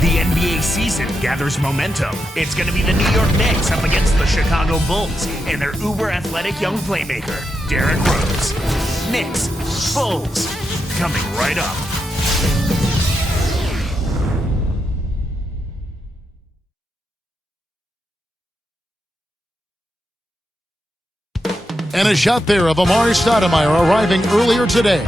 The NBA season gathers momentum. It's going to be the New York Knicks up against the Chicago Bulls and their uber-athletic young playmaker, Derrick Rose. Knicks, Bulls, coming right up. And a shot there of Amari Stoudemire arriving earlier today.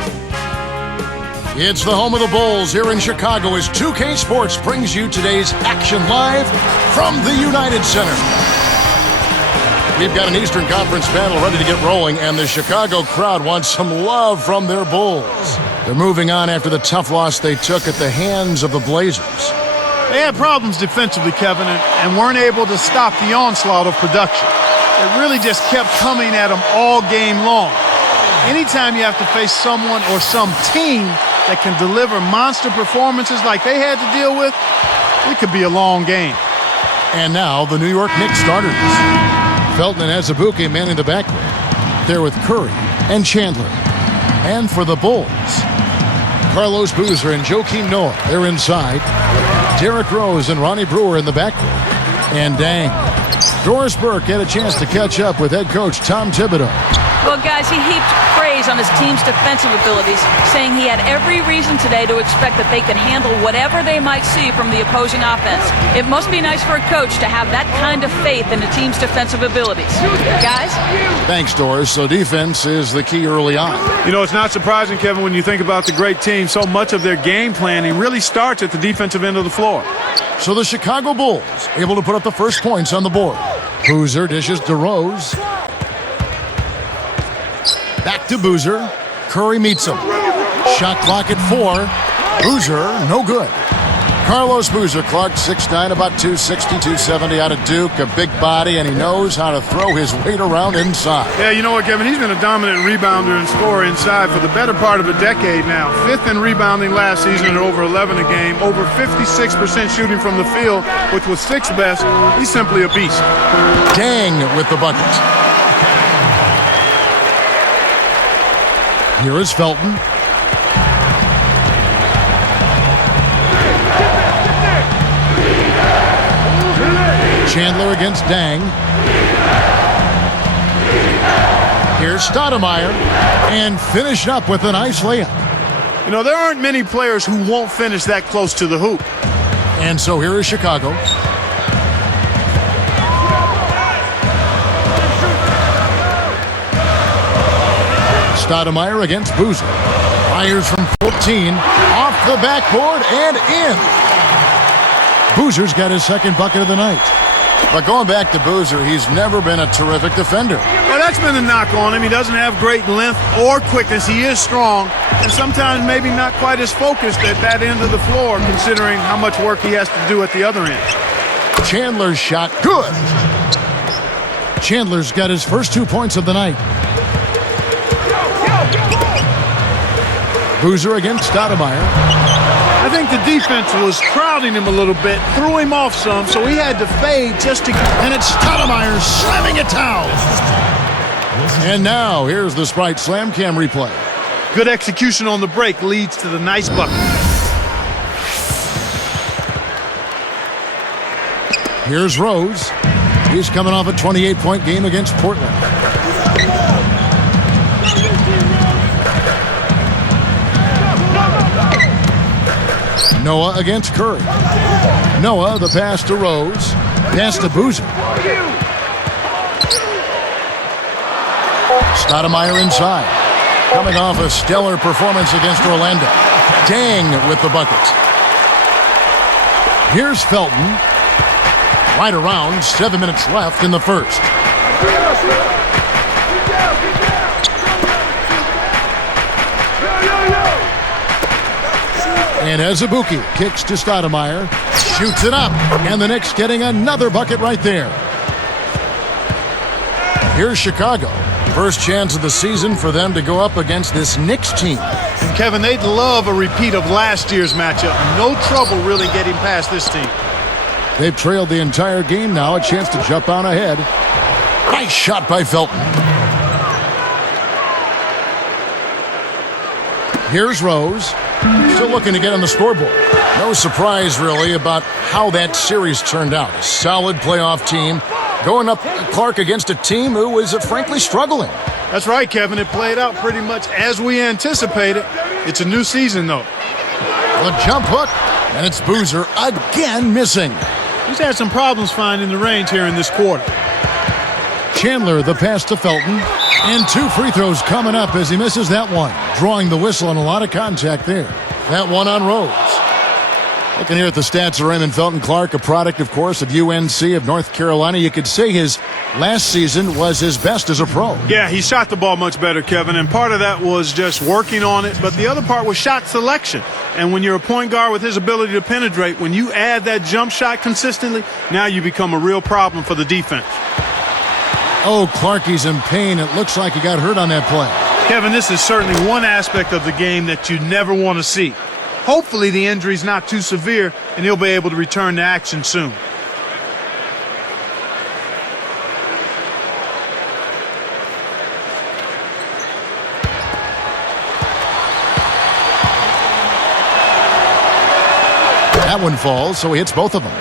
It's the home of the Bulls here in Chicago as 2K Sports brings you today's action live from the United Center. We've got an Eastern Conference battle ready to get rolling, and the Chicago crowd wants some love from their Bulls. They're moving on after the tough loss they took at the hands of the Blazers. They had problems defensively, Kevin, and weren't able to stop the onslaught of production. It really just kept coming at them all game long. Anytime you have to face someone or some team that can deliver monster performances like they had to deal with, it could be a long game. And now the New York Knicks starters. Felton and Azubuike manning the backcourt. There with Curry and Chandler. And for the Bulls, Carlos Boozer and Joakim Noah, they're inside. Derrick Rose and Ronnie Brewer in the backcourt. And dang, Doris Burke had a chance to catch up with head coach Tom Thibodeau. Well, guys, he heaped praise on his team's defensive abilities, saying he had every reason today to expect that they could handle whatever they might see from the opposing offense. It must be nice for a coach to have that kind of faith in the team's defensive abilities. Guys? Thanks, Doris. So defense is the key early on. You know, it's not surprising, Kevin, when you think about the great team. So much of their game planning really starts at the defensive end of the floor. So the Chicago Bulls able to put up the first points on the board. Boozer dishes to Rose. Back to Boozer. Curry meets him. Shot clock at 4. Boozer, no good. Carlos Boozer, Clark, 6'9", about 260, 270 out of Duke. A big body, and he knows how to throw his weight around inside. Yeah, you know what, Kevin? He's been a dominant rebounder and scorer inside for the better part of a decade now. 5th in rebounding last season at over 11 a game. Over 56% shooting from the field, which was 6th best. He's simply a beast. Dang with the bucket. Here is Felton. Chandler against Dang. Here's Stoudemire. And finished up with a nice layup. You know, there aren't many players who won't finish that close to the hoop. And so here is Chicago. Stoudemire against Boozer. Fires from 14. Off the backboard and in. Boozer's got his second bucket of the night. But going back to Boozer, he's never been a terrific defender. Well, that's been a knock on him. He doesn't have great length or quickness. He is strong, and sometimes maybe not quite as focused at that end of the floor, considering how much work he has to do at the other end. Chandler's shot, good. Chandler's got his first 2 points of the night. Boozer against Stoudemire. I think the defense was crowding him a little bit, threw him off some, so he had to fade just to... And it's Stoudemire slamming it down. And now, here's the Sprite Slam Cam replay. Good execution on the break leads to the nice bucket. Here's Rose. He's coming off a 28-point game against Portland. Noah against Curry. Noah, the pass to Rose. Pass to Boozer. Stoudemire inside. Coming off a stellar performance against Orlando. Dang with the bucket. Here's Felton. Right around 7 minutes left in the first. And Azubuike kicks to Stoudemire, shoots it up, and the Knicks getting another bucket right there. Here's Chicago. First chance of the season for them to go up against this Knicks team. And Kevin, they'd love a repeat of last year's matchup. No trouble really getting past this team. They've trailed the entire game now, a chance to jump on ahead. Nice shot by Felton. Here's Rose. Still looking to get on the scoreboard. No surprise, really, about how that series turned out. A solid playoff team going up Clark against a team who was frankly struggling. That's right, Kevin. It played out pretty much as we anticipated. It's a new season, though. The jump hook, and it's Boozer again missing. He's had some problems finding the range here in this quarter. Chandler, the pass to Felton, and 2 free throws coming up as he misses that one, drawing the whistle and a lot of contact there. That one on Rose. Looking here at the stats of Raymond Felton Clark, a product, of course, of UNC of North Carolina. You could say his last season was his best as a pro. Yeah, he shot the ball much better, Kevin, and part of that was just working on it, but the other part was shot selection. And when you're a point guard with his ability to penetrate, when you add that jump shot consistently, now you become a real problem for the defense. Oh, Clarkie's in pain. It looks like he got hurt on that play. Kevin, this is certainly one aspect of the game that you never want to see. Hopefully the injury's not too severe and he'll be able to return to action soon. That one falls, so he hits both of them.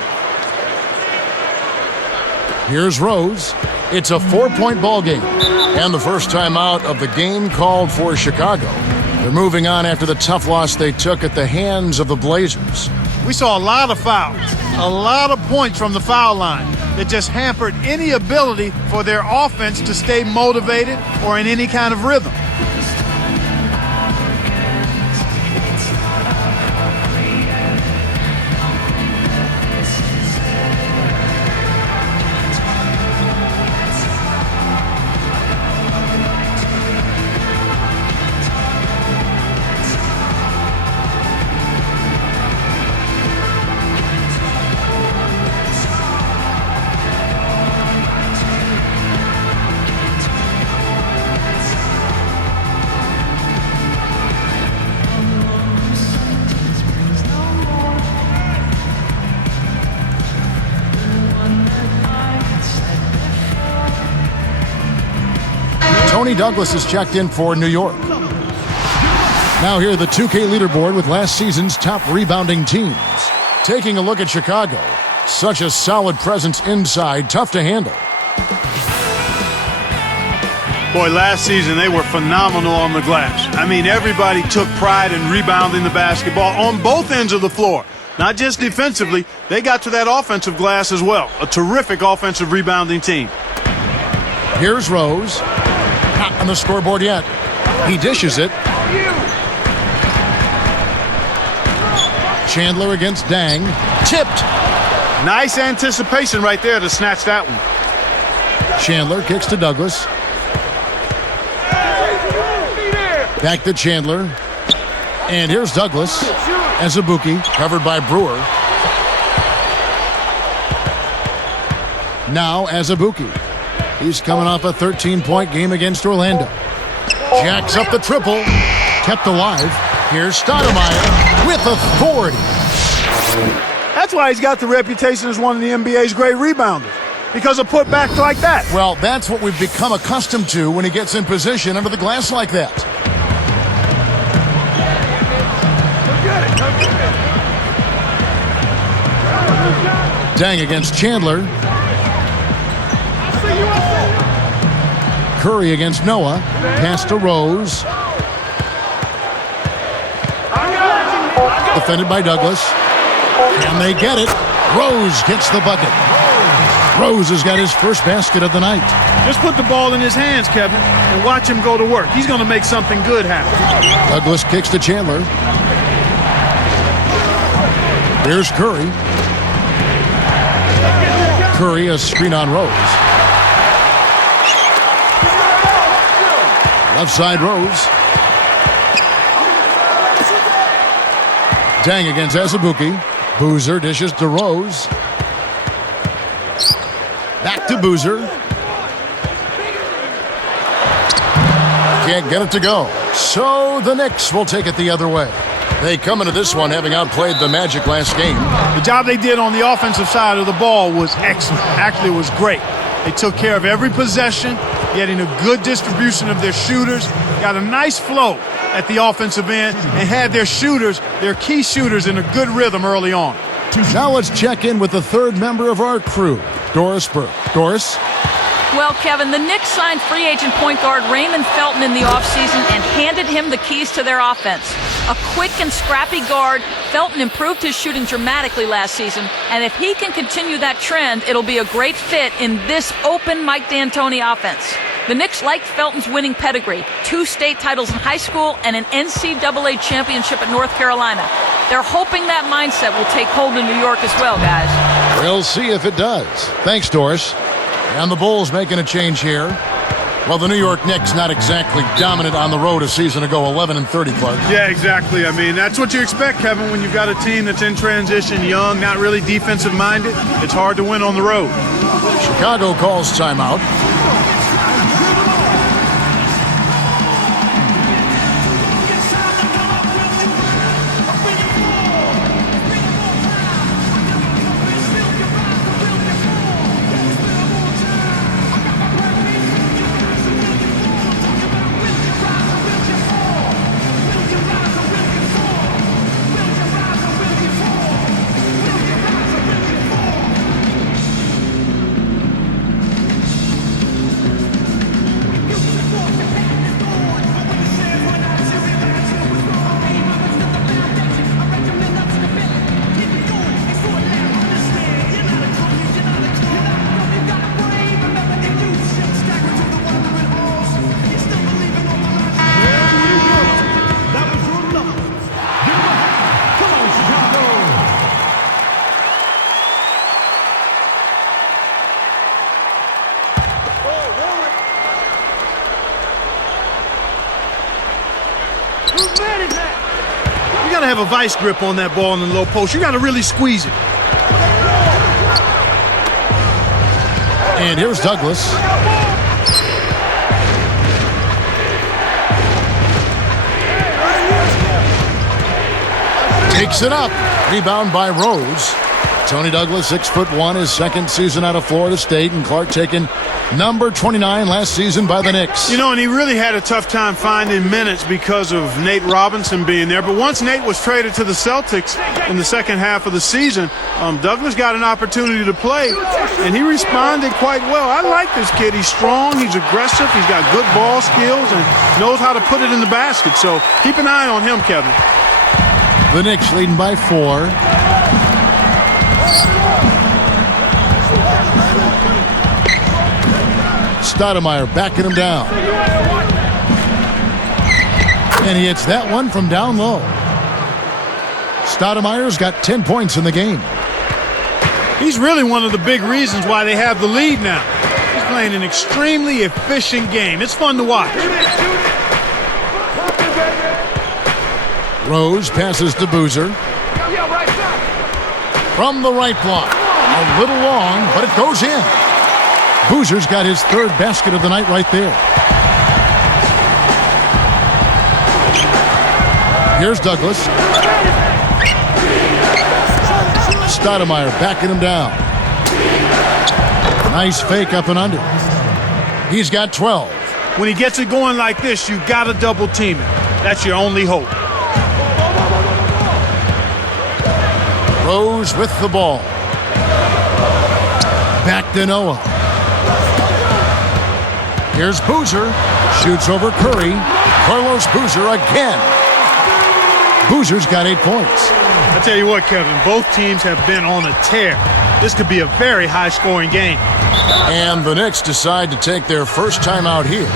Here's Rose. It's a 4-point ball game, and the first time out of the game called for Chicago. They're moving on after the tough loss they took at the hands of the Blazers. We saw a lot of fouls, a lot of points from the foul line that just hampered any ability for their offense to stay motivated or in any kind of rhythm. Tony Douglas is checked in for New York. Now here the 2K leaderboard with last season's top rebounding teams. Taking a look at Chicago. Such a solid presence inside, tough to handle. Boy, last season they were phenomenal on the glass. I mean, everybody took pride in rebounding the basketball on both ends of the floor. Not just defensively, they got to that offensive glass as well. A terrific offensive rebounding team. Here's Rose. Not on the scoreboard yet. He dishes it. Chandler against Dang. Tipped. Nice anticipation right there to snatch that one. Chandler kicks to Douglas. Back to Chandler. And here's Douglas. Azubuike, covered by Brewer. Now Azubuike. He's coming off a 13-point game against Orlando. Jacks up the triple. Kept alive. Here's Stoudemire with authority. That's why he's got the reputation as one of the NBA's great rebounders. Because of putbacks like that. Well, that's what we've become accustomed to when he gets in position under the glass like that. Dang against Chandler. Curry against Noah. Pass to Rose. Defended by Douglas. And they get it. Rose gets the bucket. Rose has got his first basket of the night. Just put the ball in his hands, Kevin, and watch him go to work. He's going to make something good happen. Douglas kicks to Chandler. Here's Curry. Curry, a screen on Rose. Left side Rose. Dang against Azubuike. Boozer dishes to Rose. Back to Boozer. Can't get it to go. So the Knicks will take it the other way. They come into this one having outplayed the Magic last game. The job they did on the offensive side of the ball was excellent. Actually, it was great. They took care of every possession, getting a good distribution of their shooters, got a nice flow at the offensive end and had their shooters, their key shooters, in a good rhythm early on. Now let's check in with the third member of our crew, Doris Burke. Doris? Well, Kevin, the Knicks signed free agent point guard Raymond Felton in the offseason and handed him the keys to their offense. A quick and scrappy guard, Felton improved his shooting dramatically last season, and if he can continue that trend, it'll be a great fit in this open Mike D'Antoni offense. The Knicks liked Felton's winning pedigree, 2 state titles in high school and an NCAA championship at North Carolina. They're hoping that mindset will take hold in New York as well, guys. We'll see if it does. Thanks, Doris. And the Bulls making a change here. Well, the New York Knicks not exactly dominant on the road a season ago, 11-30, Clark. Yeah, exactly. I mean, that's what you expect, Kevin, when you've got a team that's in transition, young, not really defensive-minded. It's hard to win on the road. Chicago calls timeout. You got to have a vice grip on that ball in the low post. You got to really squeeze it. And here's Douglas. Takes it up. Rebound by Rose. Tony Douglas, 6'1", his second season out of Florida State, and Clark taken number 29 last season by the Knicks. You know, and he really had a tough time finding minutes because of Nate Robinson being there. But once Nate was traded to the Celtics in the second half of the season, Douglas got an opportunity to play, and he responded quite well. I like this kid. He's strong, he's aggressive, he's got good ball skills, and knows how to put it in the basket. So keep an eye on him, Kevin. The Knicks leading by 4. Stoudemire backing him down. And he hits that one from down low. Stoudemire's got 10 points in the game. He's really one of the big reasons why they have the lead now. He's playing an extremely efficient game. It's fun to watch. Rose passes to Boozer. From the right block. A little long, but it goes in. Boozer's got his third basket of the night right there. Here's Douglas. Stoudemire backing him down. Nice fake up and under. He's got 12. When he gets it going like this, you got to double team it. That's your only hope. Rose with the ball. Back to Noah. Here's Boozer. Shoots over Curry. Carlos Boozer again. Boozer's got 8 points. I tell you what, Kevin, both teams have been on a tear. This could be a very high-scoring game. And the Knicks decide to take their first time out here.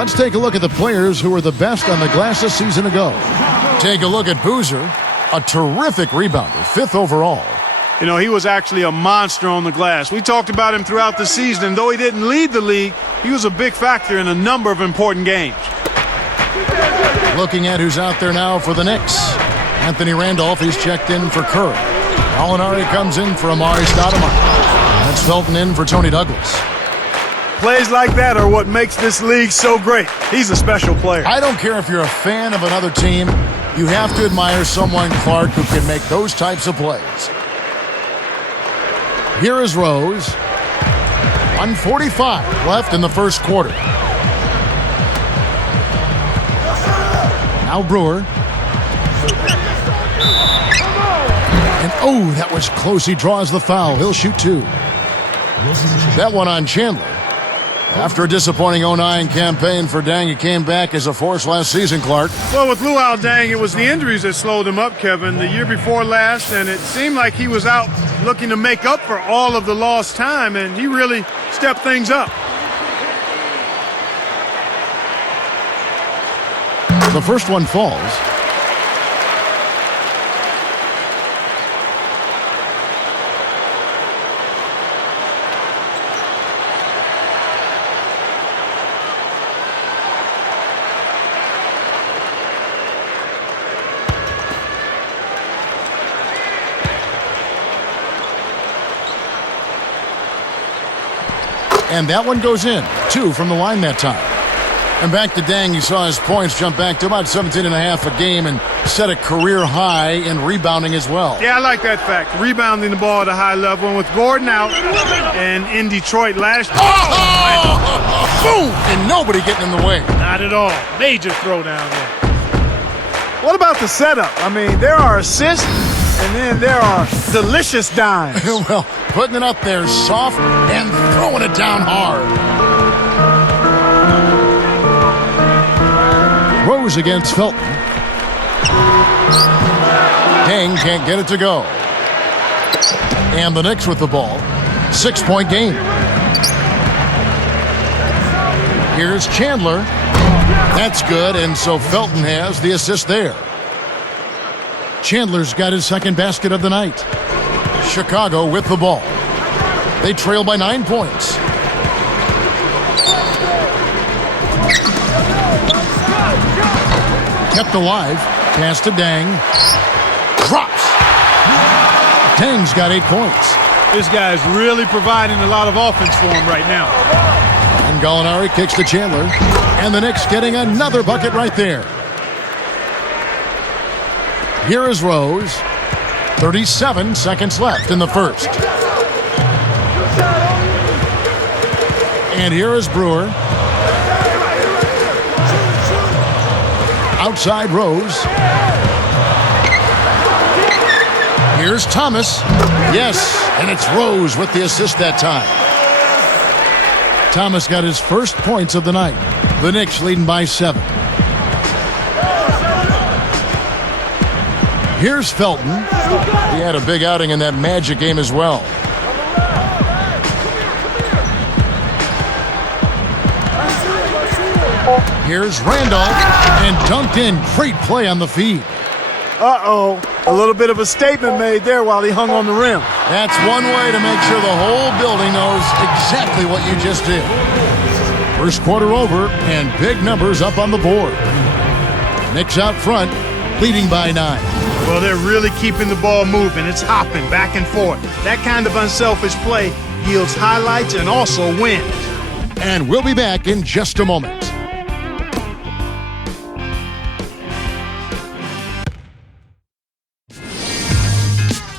Let's take a look at the players who were the best on the glass a season ago. Take a look at Boozer, a terrific rebounder, 5th overall. You know, he was actually a monster on the glass. We talked about him throughout the season, and though he didn't lead the league, he was a big factor in a number of important games. Looking at who's out there now for the Knicks. Anthony Randolph, he's checked in for Curry. Gallinari comes in for Amari Stoudemire. That's Felton in for Tony Douglas. Plays like that are what makes this league so great. He's a special player. I don't care if you're a fan of another team, you have to admire someone, Clark, who can make those types of plays. Here is Rose. 1:45 left in the first quarter. Now Brewer. And oh, that was close. He draws the foul. He'll shoot 2. That one on Chandler. After a disappointing 09 campaign for Dang, he came back as a force last season, Clark. Well, with Luau Dang, it was the injuries that slowed him up, Kevin, the year before last, and it seemed like he was out looking to make up for all of the lost time, and he really stepped things up. The first one falls. And that one goes in. 2 from the line that time. And back to Dang, he saw his points jump back to about 17.5 a game and set a career high in rebounding as well. Yeah, I like that fact. Rebounding the ball at a high level. And with Gordon out and in Detroit last year. Oh! Boom! And nobody getting in the way. Not at all. Major throwdown there. What about the setup? I mean, there are assists and then there are delicious dimes. Well, putting it up there soft and throwing it down hard. Rose against Felton. Dang can't get it to go. And the Knicks with the ball. 6-point game. Here's Chandler. That's good, and so Felton has the assist there. Chandler's got his second basket of the night. Chicago with the ball. They trail by 9 points. Kept alive. Pass to Dang. Drops. Dang's got 8 points. This guy's really providing a lot of offense for him right now. And Gallinari kicks to Chandler. And the Knicks getting another bucket right there. Here is Rose. 37 seconds left in the first. And here is Brewer. Outside Rose. Here's Thomas. Yes, and it's Rose with the assist that time. Thomas got his first points of the night. The Knicks leading by 7. Here's Felton. He had a big outing in that Magic game as well. Here's Randolph, and dunked in. Great play on the feed. Uh-oh. A little bit of a statement made there while he hung on the rim. That's one way to make sure the whole building knows exactly what you just did. First quarter over, and big numbers up on the board. Knicks out front, leading by 9. Well, they're really keeping the ball moving. It's hopping back and forth. That kind of unselfish play yields highlights and also wins. And we'll be back in just a moment.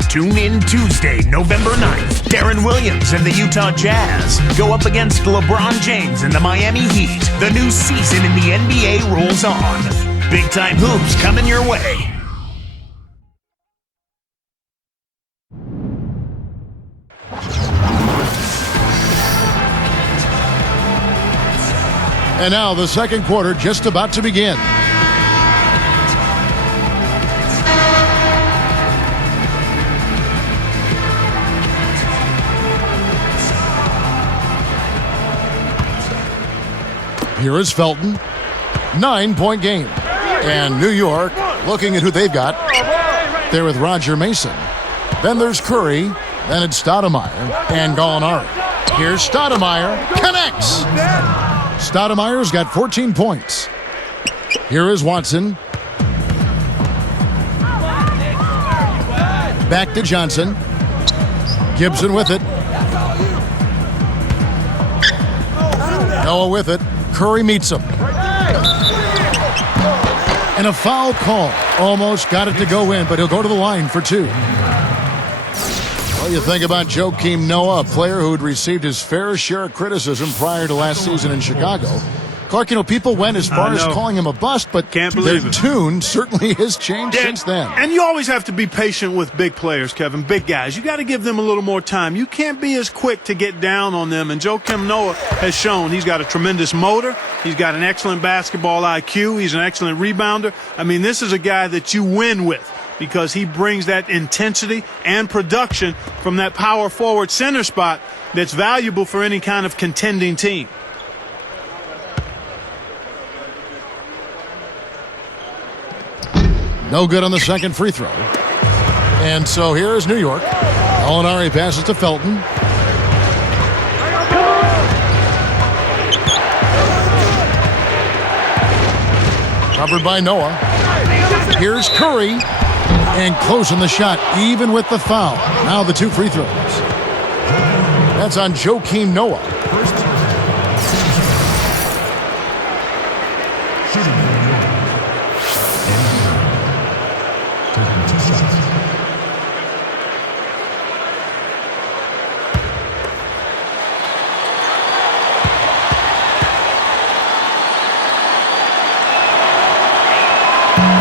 Tune in Tuesday, November 9th. Darren Williams and the Utah Jazz go up against LeBron James and the Miami Heat. The new season in the NBA rolls on. Big-time hoops coming your way. And now the second quarter just about to begin. Here is Felton. 9-point game. And New York, looking at who they've got, they're with Roger Mason. Then there's Curry. Then it's Stoudemire and Gallinari. Here's Stoudemire. Connects. Stoudemire's got 14 points. Here is Watson. Back to Johnson. Gibson with it. Noah with it. Curry meets him. And a foul call. Almost got it to go in, but he'll go to the line for two. What do you think about Joakim Noah, a player who had received his fair share of criticism prior to last season in Chicago? Clark, people went as far as calling him a bust, but their tune certainly has changed since then. And you always have to be patient with big players, Kevin, big guys. You got to give them a little more time. You can't be as quick to get down on them. And Joakim Noah has shown he's got a tremendous motor. He's got an excellent basketball IQ. He's an excellent rebounder. I mean, this is a guy that you win with because he brings that intensity and production from that power forward center spot that's valuable for any kind of contending team. No good on the second free throw. And so here is New York. Gallinari passes to Felton. Covered by Noah. Here's Curry. And closing the shot, even with the foul. Now the two free throws. That's on Joakim Noah.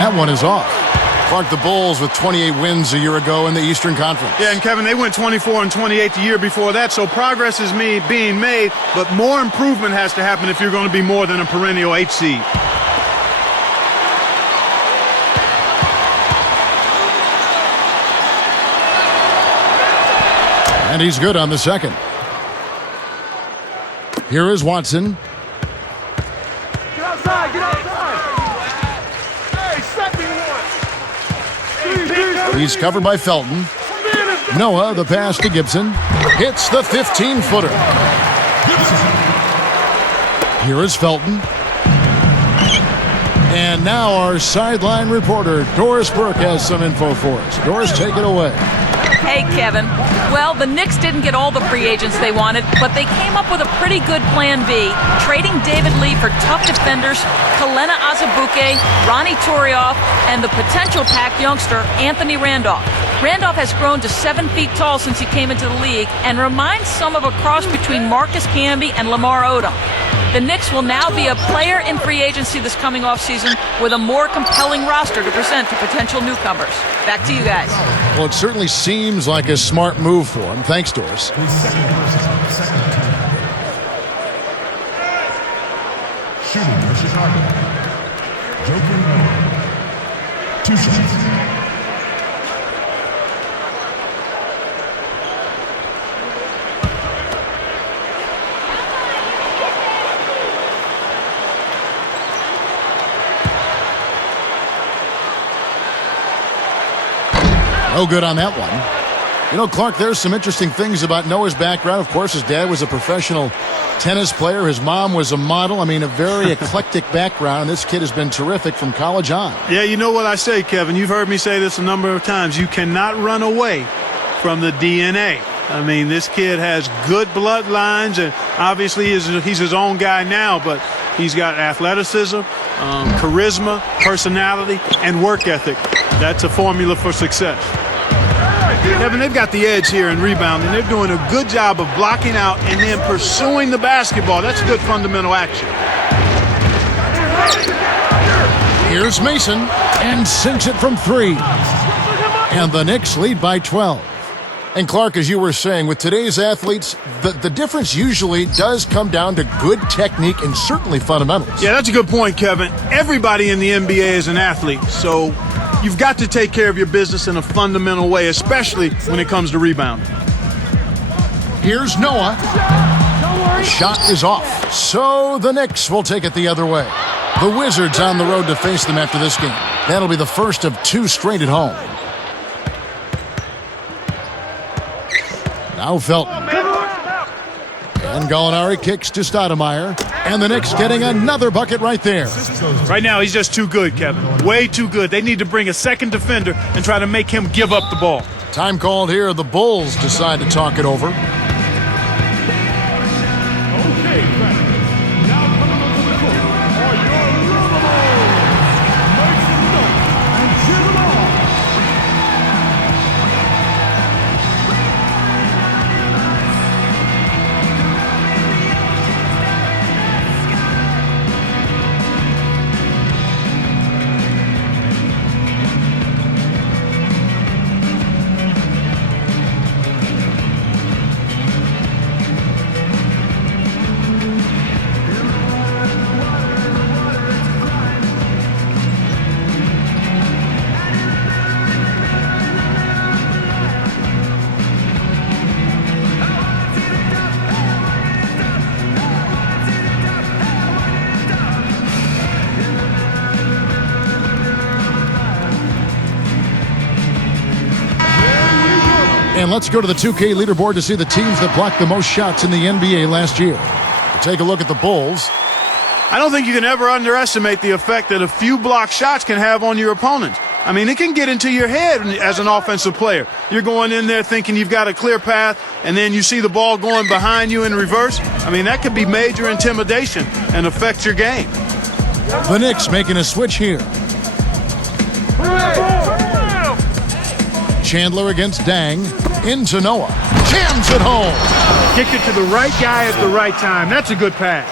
That one is off. Clark, the Bulls with 28 wins a year ago in the Eastern Conference. Yeah, and Kevin, they went 24 and 28 the year before that, so progress is being made, but more improvement has to happen if you're going to be more than a perennial 8 seed. And he's good on the second. Here is Watson. Get outside, get outside. Hey, second one. He's covered by Felton. Noah, the pass to Gibson. Hits the 15-footer. Here is Felton. And now our sideline reporter, Doris Burke, has some info for us. Doris, take it away. Hey, Kevin. Well, the Knicks didn't get all the free agents they wanted, but they came up with a pretty good plan B, trading David Lee for tough defenders, Kelena Azubuike, Ronnie Torioff, and the potential pack youngster, Anthony Randolph. Randolph has grown to 7 feet tall since he came into the league and reminds some of a cross between Marcus Camby and Lamar Odom. The Knicks will now be a player in free agency this coming offseason with a more compelling roster to present to potential newcomers. Back to you guys. Well, it certainly seems like a smart move for him. Thanks, Doris. Shooting for Chicago. Joakim Noah. 2 shots. No good on that one. You know, Clark, there's some interesting things about Noah's background. Of course, his dad was a professional tennis player. His mom was a model. I mean, a very eclectic background. This kid has been terrific from college on. Yeah, you know what I say, Kevin. You've heard me say this a number of times. You cannot run away from the DNA. I mean, this kid has good bloodlines, and obviously he's his own guy now, but he's got athleticism, charisma, personality, and work ethic. That's a formula for success. Kevin, they've got the edge here in rebounding. They're doing a good job of blocking out and then pursuing the basketball. That's good fundamental action. Here's Mason, and sinks it from 3. And the Knicks lead by 12. And Clark, as you were saying, with today's athletes, the difference usually does come down to good technique and certainly fundamentals. Yeah, that's a good point, Kevin. Everybody in the NBA is an athlete, so you've got to take care of your business in a fundamental way, especially when it comes to rebounding. Here's Noah. Shot is off, so the Knicks will take it the other way. The Wizards on the road to face them after this game. That'll be the first of 2 straight at home. Now Felton. And Gallinari kicks to Stoudemire. And the Knicks getting another bucket right there. Right now, he's just too good, Kevin. Way too good. They need to bring a second defender and try to make him give up the ball. Time called here. The Bulls decide to talk it over. And let's go to the 2K leaderboard to see the teams that blocked the most shots in the NBA last year. We'll take a look at the Bulls. I don't think you can ever underestimate the effect that a few blocked shots can have on your opponent. I mean, it can get into your head as an offensive player. You're going in there thinking you've got a clear path, and then you see the ball going behind you in reverse. I mean, that could be major intimidation and affect your game. The Knicks making a switch here. Chandler against Dang. Into Noah. Jams it home. Kicked it to the right guy at the right time. That's a good pass.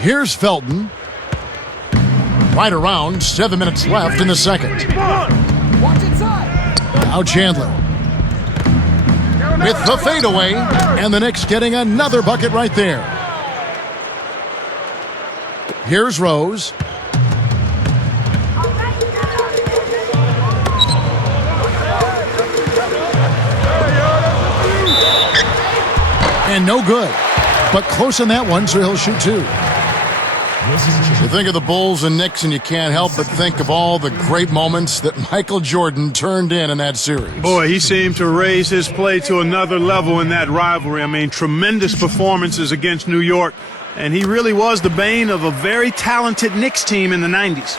Here's Felton. Right around, 7 minutes left in the second. Now Chandler. With the fadeaway. And the Knicks getting another bucket right there. Here's Rose. And no good. But close on that one, so he'll shoot 2. You think of the Bulls and Knicks, and you can't help but think of all the great moments that Michael Jordan turned in that series. Boy, he seemed to raise his play to another level in that rivalry. I mean, tremendous performances against New York, and he really was the bane of a very talented Knicks team in the 90s.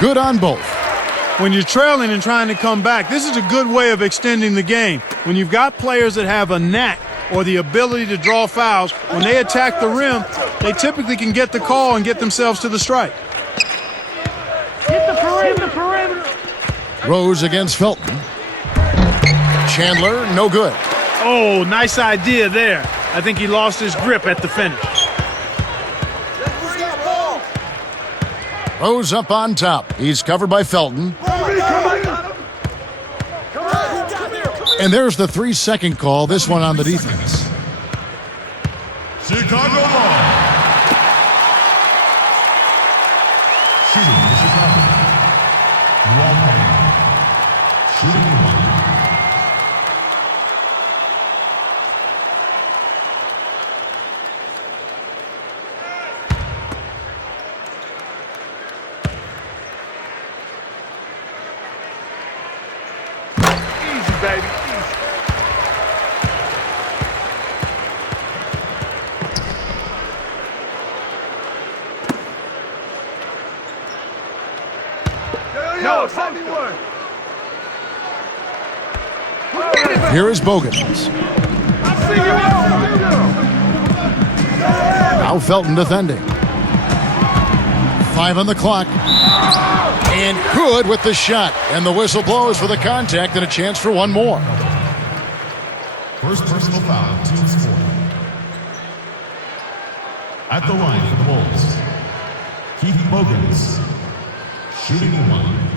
Good on both. When you're trailing and trying to come back, this is a good way of extending the game. When you've got players that have a knack or the ability to draw fouls, when they attack the rim, they typically can get the call and get themselves to the strike. Hit the perimeter. Rose against Felton. Chandler, no good. Oh, nice idea there. I think he lost his grip at the finish. Rose up on top. He's covered by Felton. And there's the 3-second call, this one on the defense. Chicago ball. Shooting for Chicago. MyPlayer. Shooting 1. Baby. No, Here is Bogans. Now Felton defending. 5 on the clock. And good with the shot. And the whistle blows for the contact and a chance for one more. First personal foul, team score. At the line for the Bulls, Keith Bogans, shooting 1.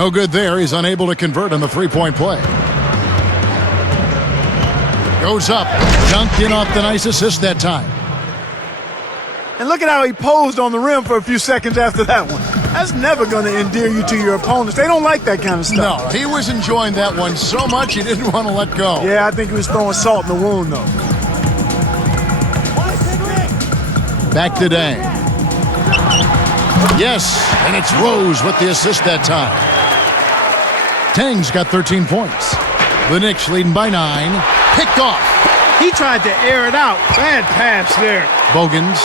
No good there. He's unable to convert on the three-point play. Goes up. Dunked in off the nice assist that time. And look at how he posed on the rim for a few seconds after that one. That's never going to endear you to your opponents. They don't like that kind of stuff. No, he was enjoying that one so much he didn't want to let go. Yeah, I think he was throwing salt in the wound, though. Back to Dang. Yes, and it's Rose with the assist that time. Tang's got 13 points. The Knicks leading by 9. Picked off. He tried to air it out. Bad pass there. Bogans.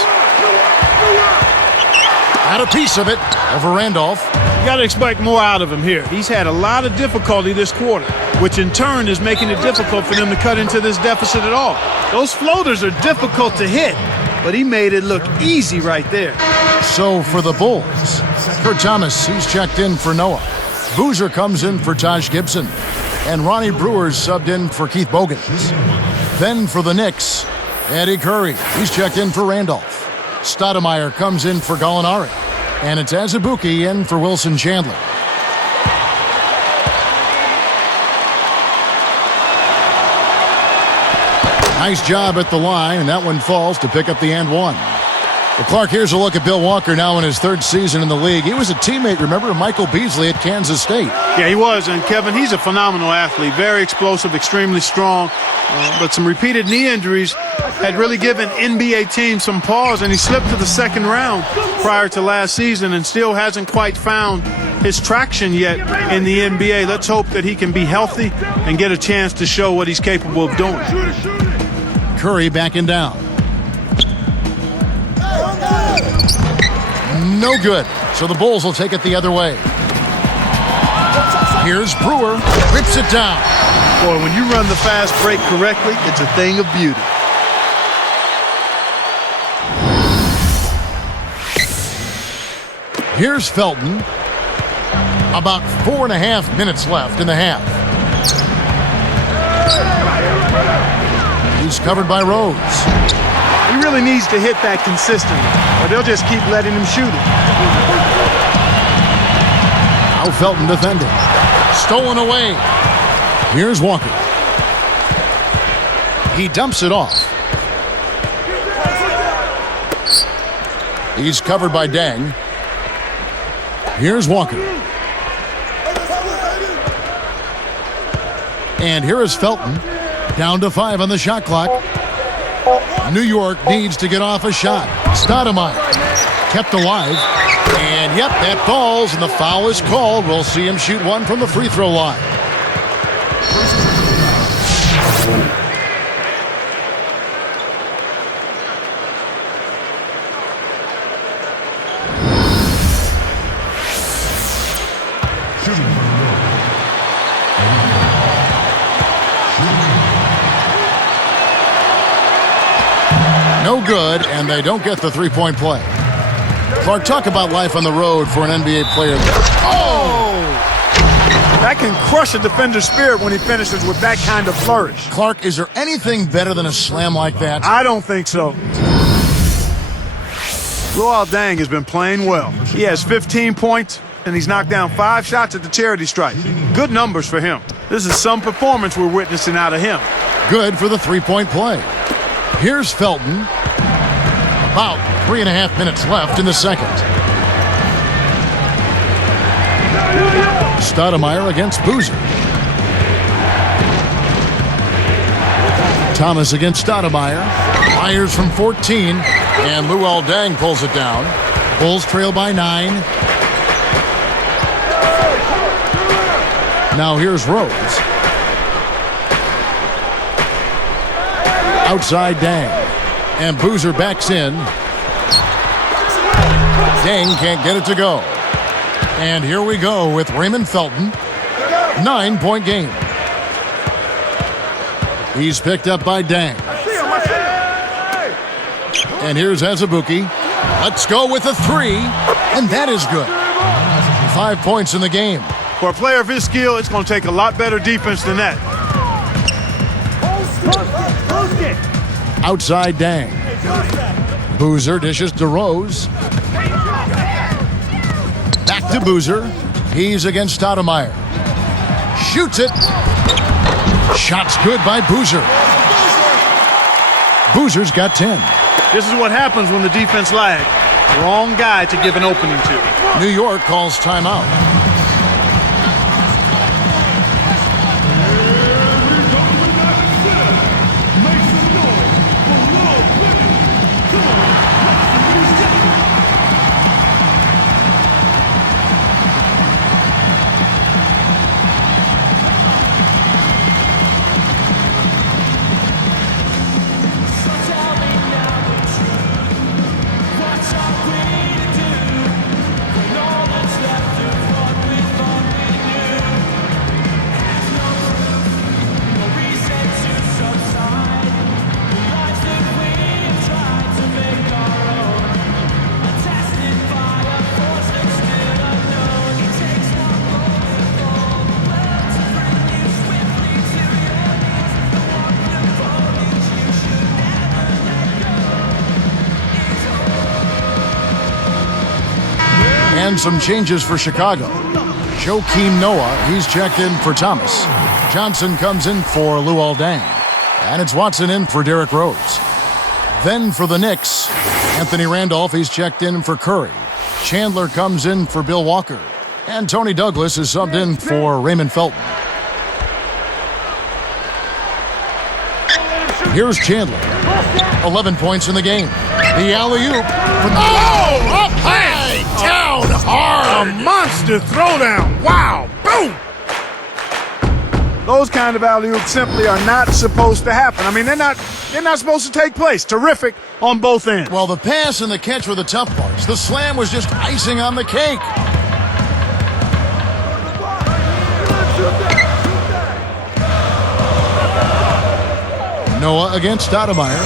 Had a piece of it over Randolph. You got to expect more out of him here. He's had a lot of difficulty this quarter, which in turn is making it difficult for them to cut into this deficit at all. Those floaters are difficult to hit, but he made it look easy right there. So for the Bulls, Kurt Thomas, he's checked in for Noah. Boozer comes in for Taj Gibson. And Ronnie Brewer's subbed in for Keith Bogans. Then for the Knicks, Eddie Curry, he's checked in for Randolph. Stoudemire comes in for Gallinari. And it's Azubuike in for Wilson Chandler. Nice job at the line, and that one falls to pick up the and one. Well, Clark, here's a look at Bill Walker now in his third season in the league. He was a teammate, remember, of Michael Beasley at Kansas State. Yeah, he was. And, Kevin, he's a phenomenal athlete. Very explosive, extremely strong. But some repeated knee injuries had really given NBA teams some pause, and he slipped to the second round prior to last season and still hasn't quite found his traction yet in the NBA. Let's hope that he can be healthy and get a chance to show what he's capable of doing. Curry backing down. No good. So the Bulls will take it the other way. Here's Brewer. Rips it down. Boy, when you run the fast break correctly, it's a thing of beauty. Here's Felton. About 4.5 minutes left in the half. He's covered by Rose. He really needs to hit that consistently, or they'll just keep letting him shoot it. Now Felton defending. Stolen away. Here's Walker. He dumps it off. He's covered by Dang. Here's Walker. And here is Felton. Down to 5 on the shot clock. New York needs to get off a shot. Stoudemire kept alive. And, yep, that falls, and the foul is called. We'll see him shoot one from the free throw line. No good, and they don't get the three-point play. Clark, talk about life on the road for an NBA player. Oh! That can crush a defender's spirit when he finishes with that kind of flourish. Clark, is there anything better than a slam like that? I don't think so. Luol Deng has been playing well. He has 15 points, and he's knocked down 5 shots at the charity stripe. Good numbers for him. This is some performance we're witnessing out of him. Good for the three-point play. Here's Felton. About 3.5 minutes left in the second. Stoudemire against Boozer. Thomas against Stoudemire. Fires from 14, and Luol Deng pulls it down. Bulls trail by 9. Now here's Rose. Outside Dang. And Boozer backs in. Dang can't get it to go. And here we go with Raymond Felton. 9-point game. He's picked up by Dang. And here's Azubuike. Let's go with a 3. And that is good. 5 points in the game. For a player of his skill, it's going to take a lot better defense than that. Outside Dang. Boozer dishes to Rose. Back to Boozer. He's against Stoudemire. Shoots it. Shot's good by Boozer. Boozer's got 10. This is what happens when the defense lags. Wrong guy to give an opening to. New York calls timeout. And some changes for Chicago. Joakim Noah, he's checked in for Thomas. Johnson comes in for Luol Deng. And it's Watson in for Derrick Rose. Then for the Knicks, Anthony Randolph, he's checked in for Curry. Chandler comes in for Bill Walker. And Tony Douglas is subbed in for Raymond Felton. Here's Chandler. 11 points in the game. The alley-oop. Oh, up high, down hard. A monster throwdown. Wow. Boom. Those kind of alley-oops simply are not supposed to happen. I mean, they're not supposed to take place. Terrific on both ends. Well, the pass and the catch were the tough parts. The slam was just icing on the cake. Noah against Stoudemire.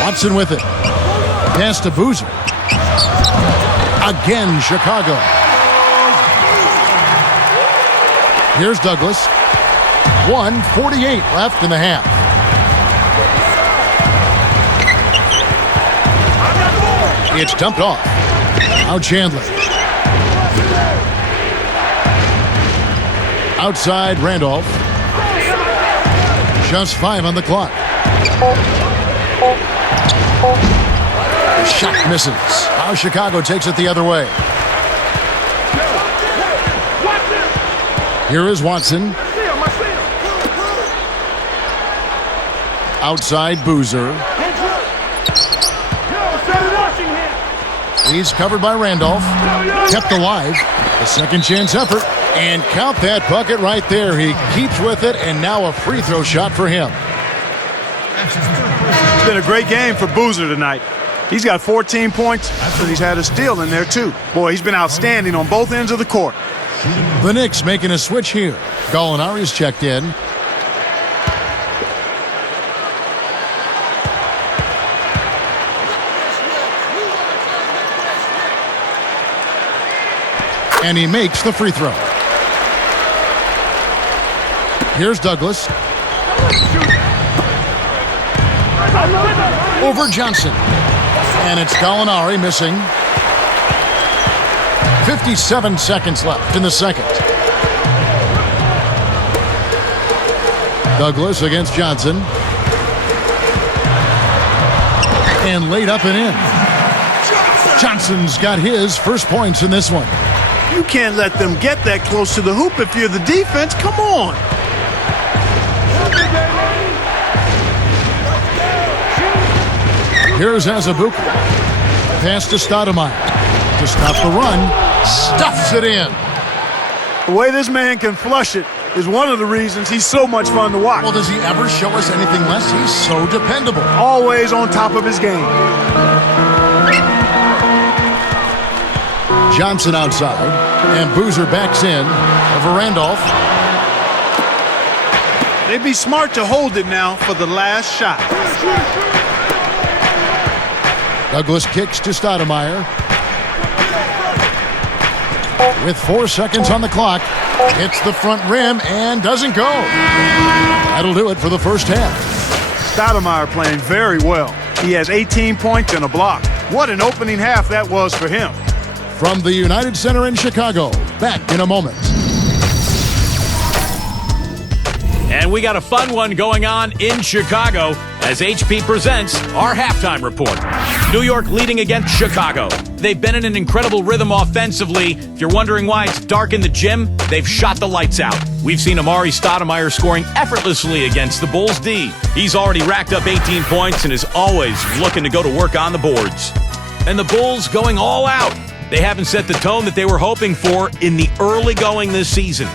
Watson with it. Pass to Boozer. Again, Chicago. Here's Douglas. 1:48 left in the half. It's dumped off. Now Chandler. Outside Randolph. Just 5 on the clock. The shot misses. Now Chicago takes it the other way. Here is Watson. Outside Boozer. He's covered by Randolph. Kept alive. A second chance effort. And count that bucket right there. He keeps with it, and now a free throw shot for him. It's been a great game for Boozer tonight. He's got 14 points, and he's had a steal in there too. Boy, he's been outstanding on both ends of the court. The Knicks making a switch here. Gallinari's checked in. And he makes the free throw. Here's Douglas. Over Johnson. And it's Gallinari missing. 57 seconds left in the second. Douglas against Johnson. And laid up and in. Johnson's got his first points in this one. You can't let them get that close to the hoop if you're the defense. Come on. Here's Azubuike. Pass to Stoudemire. To stop the run. Stuffs it in. The way this man can flush it is one of the reasons he's so much fun to watch. Well, does he ever show us anything less? He's so dependable. Always on top of his game. Johnson outside, and Boozer backs in over Randolph. They'd be smart to hold it now for the last shot. Douglas kicks to Stoudemire. With 4 seconds on the clock, hits the front rim and doesn't go. That'll do it for the first half. Stoudemire playing very well. He has 18 points and a block. What an opening half that was for him. From the United Center in Chicago, back in a moment. And we got a fun one going on in Chicago as HP presents our halftime report. New York leading against Chicago. They've been in an incredible rhythm offensively. If you're wondering why it's dark in the gym, they've shot the lights out. We've seen Amari Stoudemire scoring effortlessly against the Bulls D. He's already racked up 18 points and is always looking to go to work on the boards. And the Bulls going all out. They haven't set the tone that they were hoping for in the early going this season.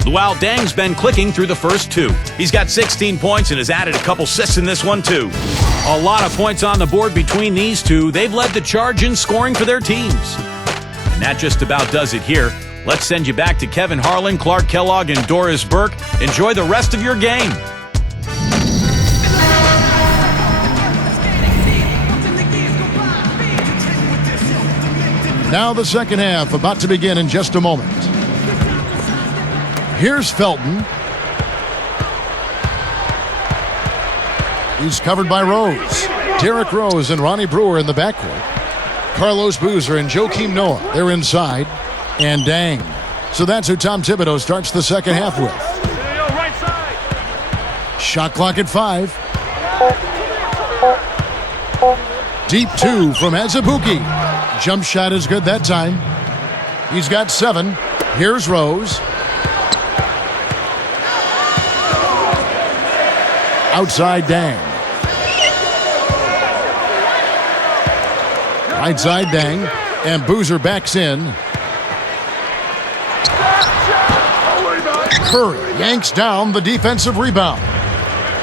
Luol Deng's been clicking through the first two. He's got 16 points and has added a couple assists in this one, too. A lot of points on the board between these two. They've led the charge in scoring for their teams. And that just about does it here. Let's send you back to Kevin Harlan, Clark Kellogg, and Doris Burke. Enjoy the rest of your game. Now the second half about to begin in just a moment. Here's Felton. He's covered by Rose. Derrick Rose and Ronnie Brewer in the backcourt. Carlos Boozer and Joakim Noah, they're inside. And Deng. So that's who Tom Thibodeau starts the second half with. Shot clock at 5. Deep 2 from Azubuike. Jump shot is good that time. He's got 7. Here's Rose. Outside Deng. Right side Deng. And Boozer backs in. Curry yanks down the defensive rebound.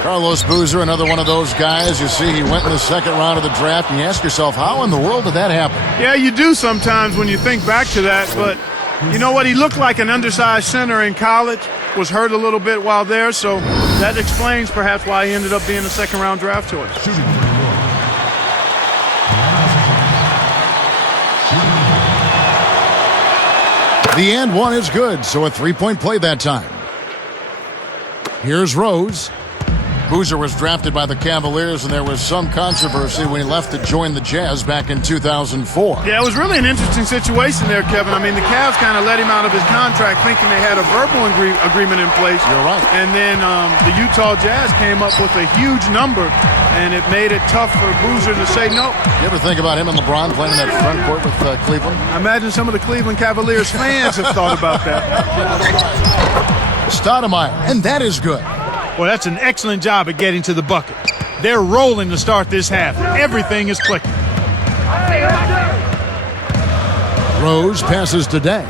Carlos Boozer, another one of those guys. You see, he went in the second round of the draft, and you ask yourself, how in the world did that happen? Yeah, you do sometimes when you think back to that, but you know what? He looked like an undersized center in college, was hurt a little bit while there, so that explains perhaps why he ended up being a second-round draft choice. The and one is good, so a three-point play that time. Here's Rose. Boozer was drafted by the Cavaliers, and there was some controversy when he left to join the Jazz back in 2004. Yeah, it was really an interesting situation there, Kevin. I mean, the Cavs kind of let him out of his contract thinking they had a verbal agreement in place. You're right. And then the Utah Jazz came up with a huge number, and it made it tough for Boozer to say no. You ever think about him and LeBron playing in that front court with Cleveland? I imagine some of the Cleveland Cavaliers fans have thought about that. Stoudemire, and that is good. Well, that's an excellent job at getting to the bucket. They're rolling to start this half. Everything is clicking. Rose passes to Deng.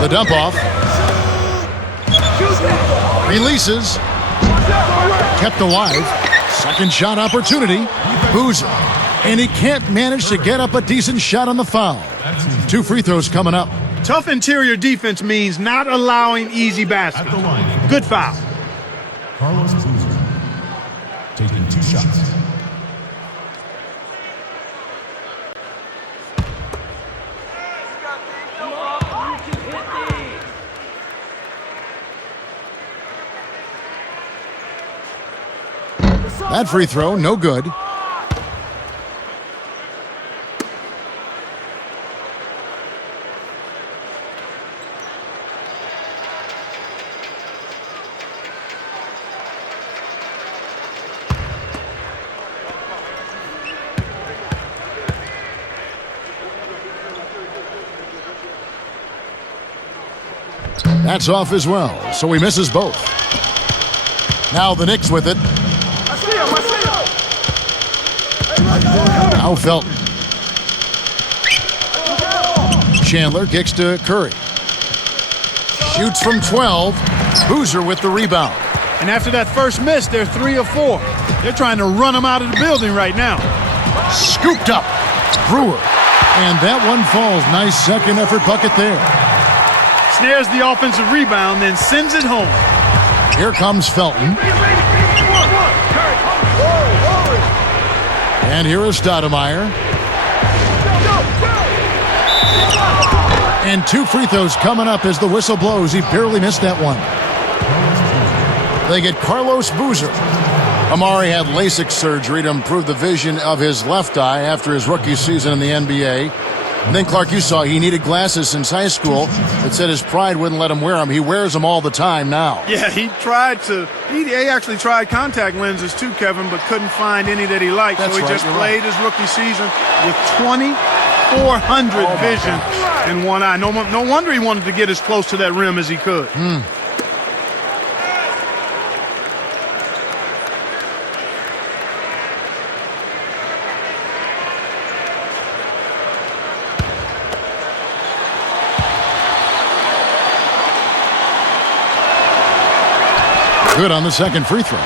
The dump off. Releases. Kept alive. Second shot opportunity. Boozer. And he can't manage to get up a decent shot on the foul. 2 free throws coming up. Tough interior defense means not allowing easy baskets. Good foul. Carlos Boozer taking 2 shots. That free throw, no good. That's off as well, so he misses both. Now the Knicks with it. Now Felton. Chandler kicks to Curry. Shoots from 12. Boozer with the rebound. And after that first miss, they're 3 of 4. They're trying to run him out of the building right now. Scooped up. Brewer. And that one falls. Nice second effort bucket there. Snares the offensive rebound, then sends it home. Here comes Felton. And here is Stoudemire. And 2 free throws coming up as the whistle blows. He barely missed that one. They get Carlos Boozer. Amari had LASIK surgery to improve the vision of his left eye after his rookie season in the NBA. And then, Clark, you saw he needed glasses since high school. It said his pride wouldn't let him wear them. He wears them all the time now. Yeah, he actually tried contact lenses too, Kevin, but couldn't find any that he liked. That's so he right, just you're played his rookie season with 2,400 vision in one eye. No wonder he wanted to get as close to that rim as he could. Good on the second free throw.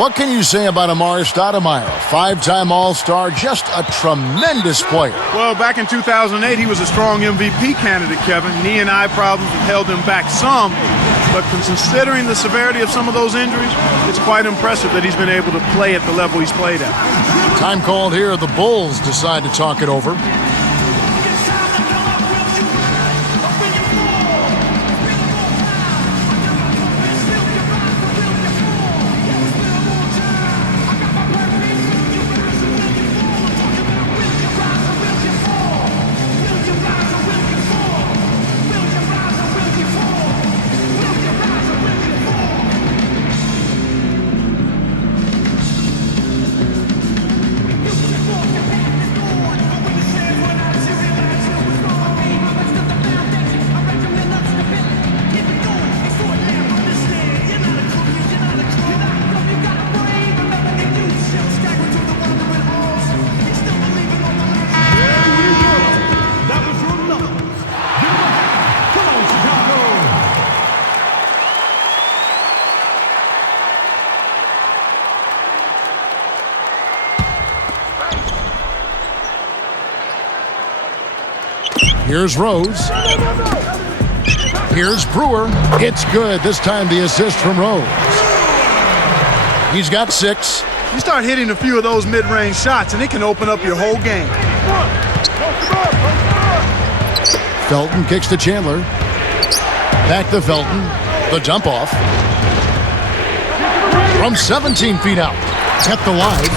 What can you say about Amari Stoudemire? Five-time All-Star, just a tremendous player. Well, back in 2008, he was a strong MVP candidate, Kevin. Knee and eye problems have held him back some, but considering the severity of some of those injuries, it's quite impressive that he's been able to play at the level he's played at. Time called here. The Bulls decide to talk it over. Here's Rose. Here's Brewer. It's good. This time the assist from Rose. He's got 6. You start hitting a few of those mid-range shots, and it can open up your whole game. Felton kicks to Chandler. Back to Felton. The dump off. From 17 feet out. Kept alive.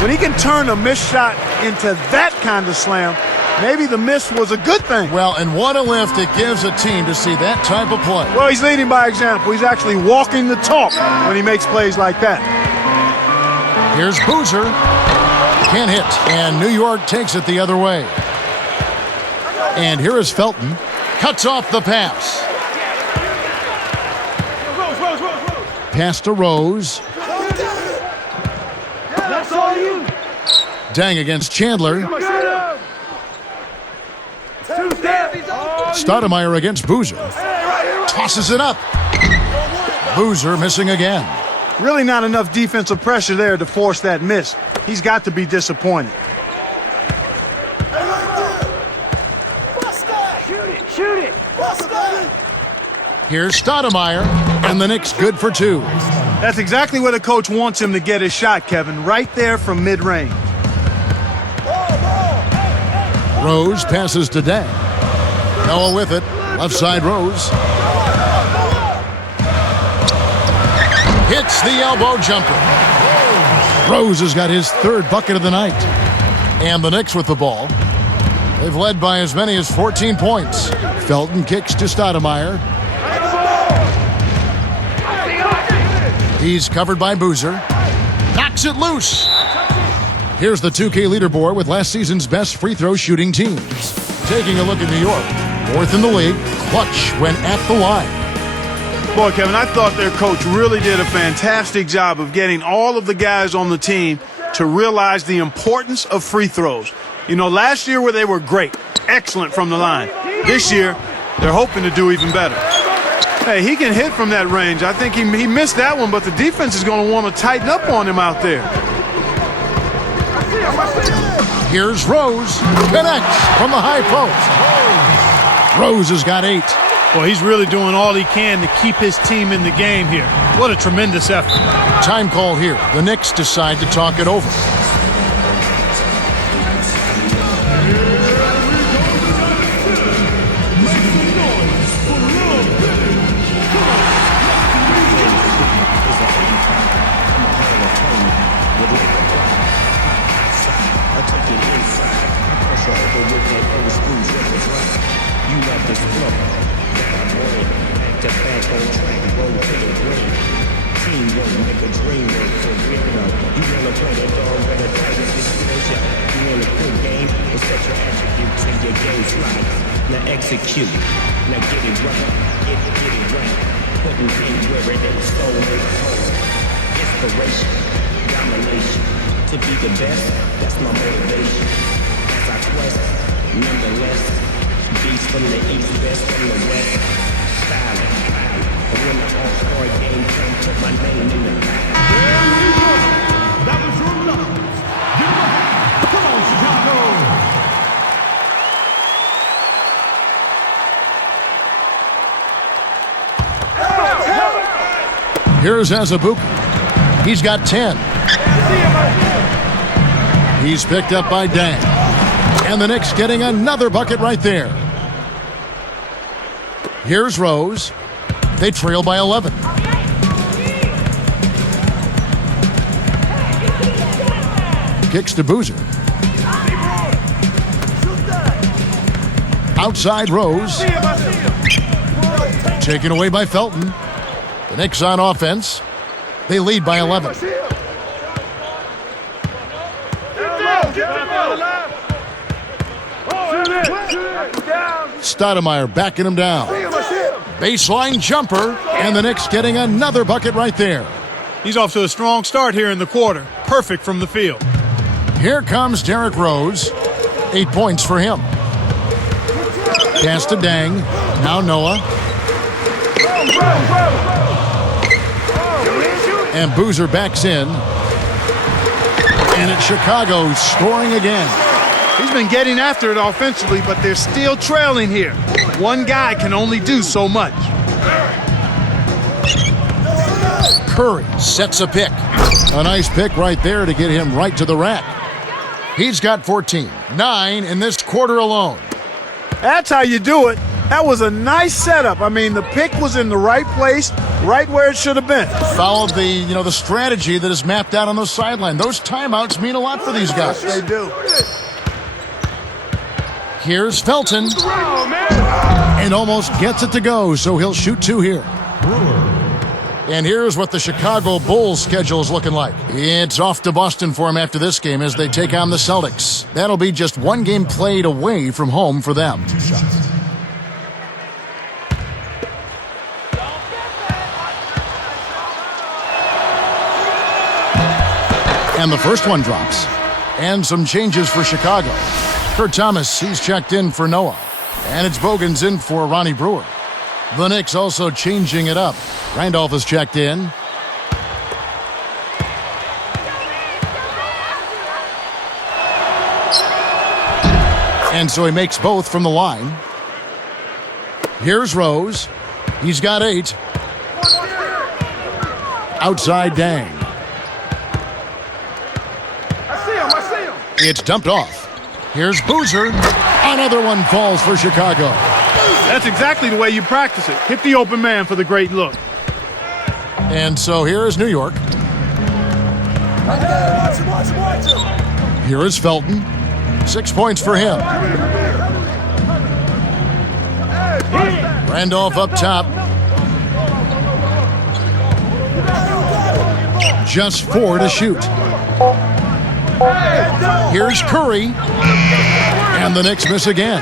When he can turn a missed shot into that kind of slam, maybe the miss was a good thing. Well, and what a lift it gives a team to see that type of play. Well, he's leading by example. He's actually walking the talk when he makes plays like that. Here's Boozer. Can't hit. And New York takes it the other way. And here is Felton. Cuts off the pass. Pass to Rose. That's all you. Dang against Chandler. Stoudemire against Boozer. Tosses it up. Boozer missing again. Really not enough defensive pressure there to force that miss. He's got to be disappointed. Shoot it. Here's Stoudemire, and the Knicks good for 2. That's exactly where the coach wants him to get his shot, Kevin. Right there from mid-range. Rose passes to Dang. Noah with it. Left side Rose. Hits the elbow jumper. Rose has got his 3rd bucket of the night. And the Knicks with the ball. They've led by as many as 14 points. Felton kicks to Stoudemire. He's covered by Boozer. Knocks it loose. Here's the 2K leaderboard with last season's best free throw shooting teams. Taking a look at New York. 4th in the league. Clutch when at the line. Boy, Kevin, I thought their coach really did a fantastic job of getting all of the guys on the team to realize the importance of free throws. You know, last year where they were great, excellent from the line. This year, they're hoping to do even better. Hey, he can hit from that range. I think he missed that one, but the defense is going to want to tighten up on him out there. Here's Rose. Connects from the high post. Rose has got 8. Well, he's really doing all he can to keep his team in the game here. What a tremendous effort. Time call here. The Knicks decide to talk it over. But with that old school sugar drop, you love this flow. That I bring, back to back on track, roll to the ring. Teamwork, make a dream work for real though. You wanna play the dog, better try to disclose ya. You want a quick game, well set your attributes in your game slide. Now execute, now get it right, get it right. Putting things where it ain't stolen, inspiration, domination. To be the best, that's my motivation. As I quest, nonetheless, beats from the east, best from the west. Styling, and when the all-star game comes, put my name in the back. That was your love. Give him a hand. Come on, Chicago. Here's Azubuike. He's got 10. He's picked up by Dang. And the Knicks getting another bucket right there. Here's Rose. They trail by 11. Kicks to Boozer. Outside Rose. Taken away by Felton. The Knicks on offense. They lead by 11. Stoudemire backing him down. Baseline jumper, and the Knicks getting another bucket right there. He's off to a strong start here in the quarter. Perfect from the field. Here comes Derrick Rose. 8 points for him. Pass to Dang. Now Noah. And Boozer backs in. And it's Chicago scoring again. He's been getting after it offensively, but they're still trailing here. One guy can only do so much. Curry sets a pick. A nice pick right there to get him right to the rack. He's got 14. 9 in this quarter alone. That's how you do it. That was a nice setup. I mean, the pick was in the right place, right where it should have been. Followed the strategy that is mapped out on the sideline. Those timeouts mean a lot for these guys. They do. Here's Felton. And almost gets it to go, so he'll shoot 2 here. And here's what the Chicago Bulls schedule is looking like. It's off to Boston for them after this game as they take on the Celtics. That'll be just one game played away from home for them. And the first one drops. And some changes for Chicago. Kurt Thomas, he's checked in for Noah. And it's Bogans in for Ronnie Brewer. The Knicks also changing it up. Randolph is checked in. And so he makes both from the line. Here's Rose. He's got 8. Outside Dang. It's dumped off. Here's Boozer. Another one falls for Chicago. That's exactly the way you practice it. Hit the open man for the great look. And so here is New York. Here is Felton. 6 points for him. Randolph up top. Just 4 to shoot. Here's Curry. And the Knicks miss again.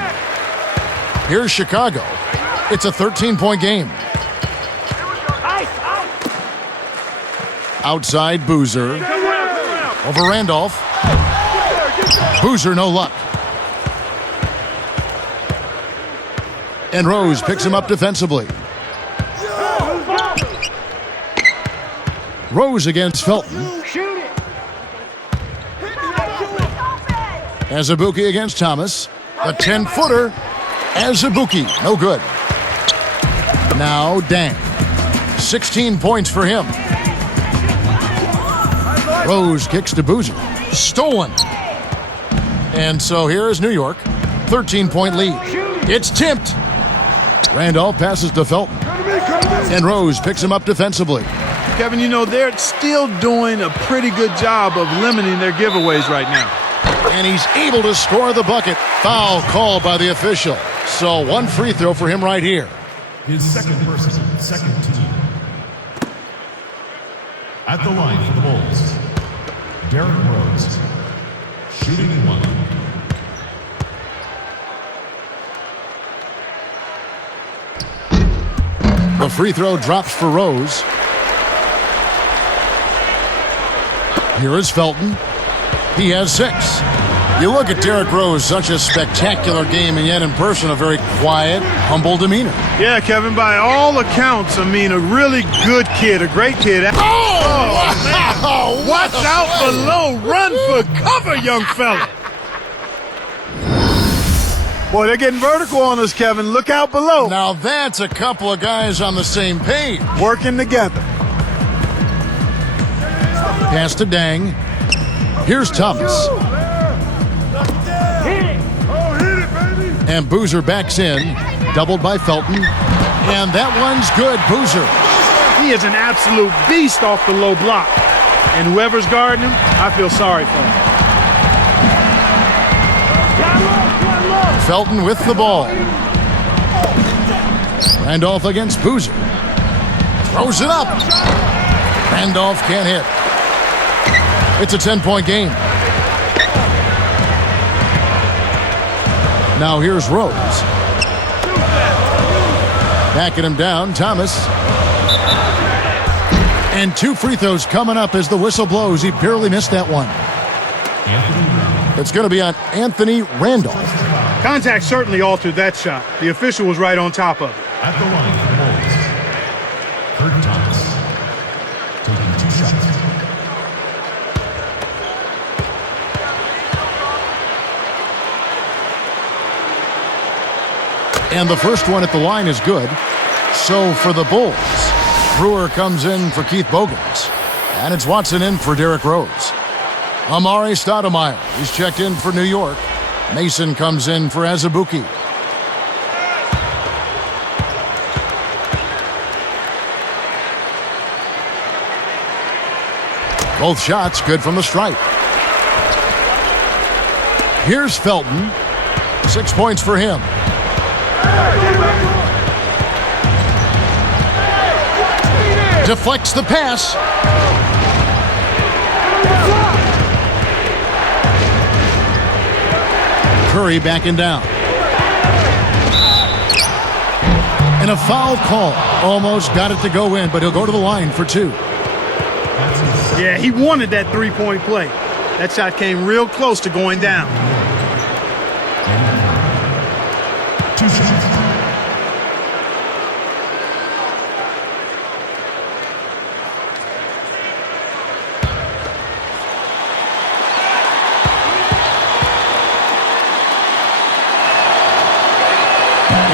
Here's Chicago. It's a 13-point game. Outside Boozer. Over Randolph. Boozer, no luck. And Rose picks him up defensively. Rose against Felton. Azubuike against Thomas. A 10-footer. Azubuike, no good. Now Dang. 16 points for him. Rose kicks to Boozer. Stolen. And so here is New York. 13-point lead. It's tipped. Randolph passes to Felton. And Rose picks him up defensively. Kevin, they're still doing a pretty good job of limiting their giveaways right now. And he's able to score the bucket. Foul called by the official. So one free throw for him right here. His second person, second team. At the line for the Bulls, Derrick Rose, shooting one. The free throw drops for Rose. Here is Felton. He has 6. You look at Derrick Rose, such a spectacular game, and yet in person, a very quiet, humble demeanor. Yeah, Kevin, by all accounts, I mean, a really good kid, a great kid. Oh, man. Watch out below. Run for cover, young fella. Boy, they're getting vertical on us, Kevin. Look out below. Now that's a couple of guys on the same page. Working together. Pass to Dang. Here's Thomas. And Boozer backs in, doubled by Felton. And that one's good, Boozer. He is an absolute beast off the low block. And whoever's guarding him, I feel sorry for him. Felton with the ball. Randolph against Boozer. Throws it up. Randolph can't hit. It's a 10-point game. Now here's Rose. Backing him down, Thomas. And 2 free throws coming up as the whistle blows. He barely missed that one. It's going to be on Anthony Randolph. Contact certainly altered that shot. The official was right on top of it. At the line for the Bulls, Kurt Thomas, taking 2 shots. And the first one at the line is good. So for the Bulls, Brewer comes in for Keith Bogans. And it's Watson in for Derrick Rose. Amari Stoudemire, he's checked in for New York. Mason comes in for Azubuike. Both shots good from the stripe. Here's Felton. 6 points for him. Deflects the pass. Curry backing down. And a foul call. Almost got it to go in, but he'll go to the line for 2. Yeah, he wanted that 3-point play. That shot came real close to going down. 2 shots.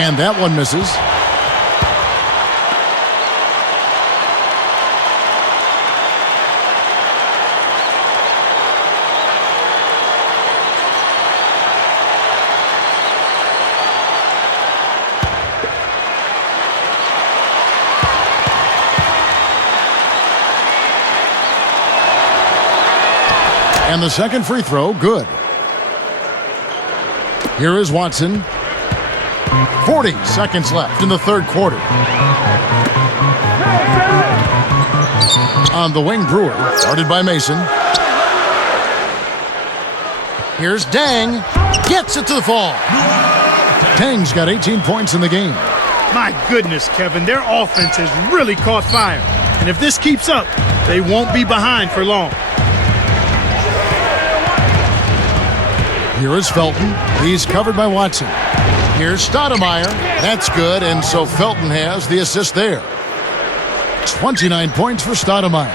And that one misses. And the second free throw, good. Here is Watson. 40 seconds left in the third quarter. On the wing, Brewer, guarded by Mason. Here's Dang. Gets it to the fall. Dang's got 18 points in the game. My goodness, Kevin, their offense has really caught fire. And if this keeps up, they won't be behind for long. Here is Felton. He's covered by Watson. Here's Stoudemire. That's good, and so Felton has the assist there. 29 points for Stoudemire.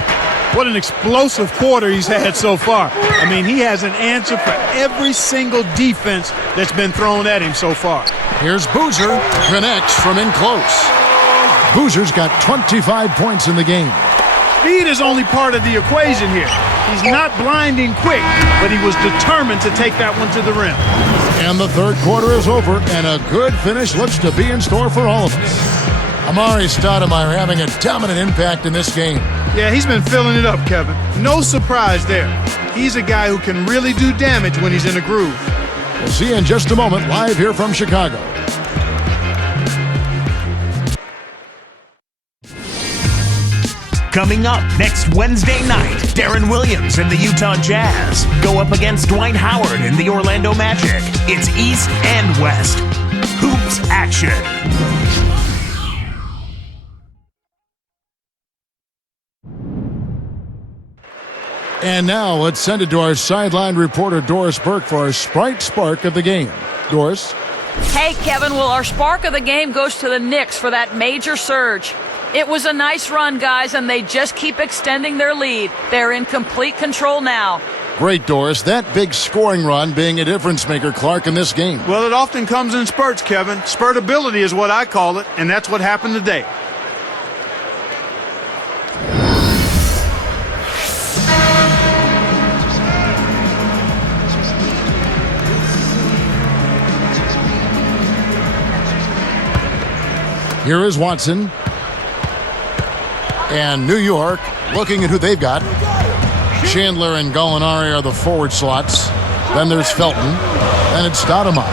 What an explosive quarter he's had so far. I mean, he has an answer for every single defense that's been thrown at him so far. Here's Boozer. Connects from in close. Boozer's got 25 points in the game. Speed is only part of the equation here. He's not blinding quick, but he was determined to take that one to the rim. And the third quarter is over, and a good finish looks to be in store for all of us. Amari Stoudemire having a dominant impact in this game. Yeah, he's been filling it up, Kevin. No surprise there. He's a guy who can really do damage when he's in a groove. We'll see you in just a moment, live here from Chicago. Coming up next Wednesday night, Darren Williams and the Utah Jazz go up against Dwight Howard and the Orlando Magic. It's East and West. Hoops action. And now let's send it to our sideline reporter, Doris Burke, for our Sprite Spark of the game. Doris? Hey, Kevin, well, our spark of the game goes to the Knicks for that major surge. It was a nice run, guys, and they just keep extending their lead. They're in complete control now. Great, Doris. That big scoring run being a difference maker, Clark, in this game. Well, it often comes in spurts, Kevin. Spurtability is what I call it, and that's what happened today. Here is Watson. And New York looking at who they've got. Chandler and Gallinari are the forward slots. Then there's Felton. Then it's Stoudemire.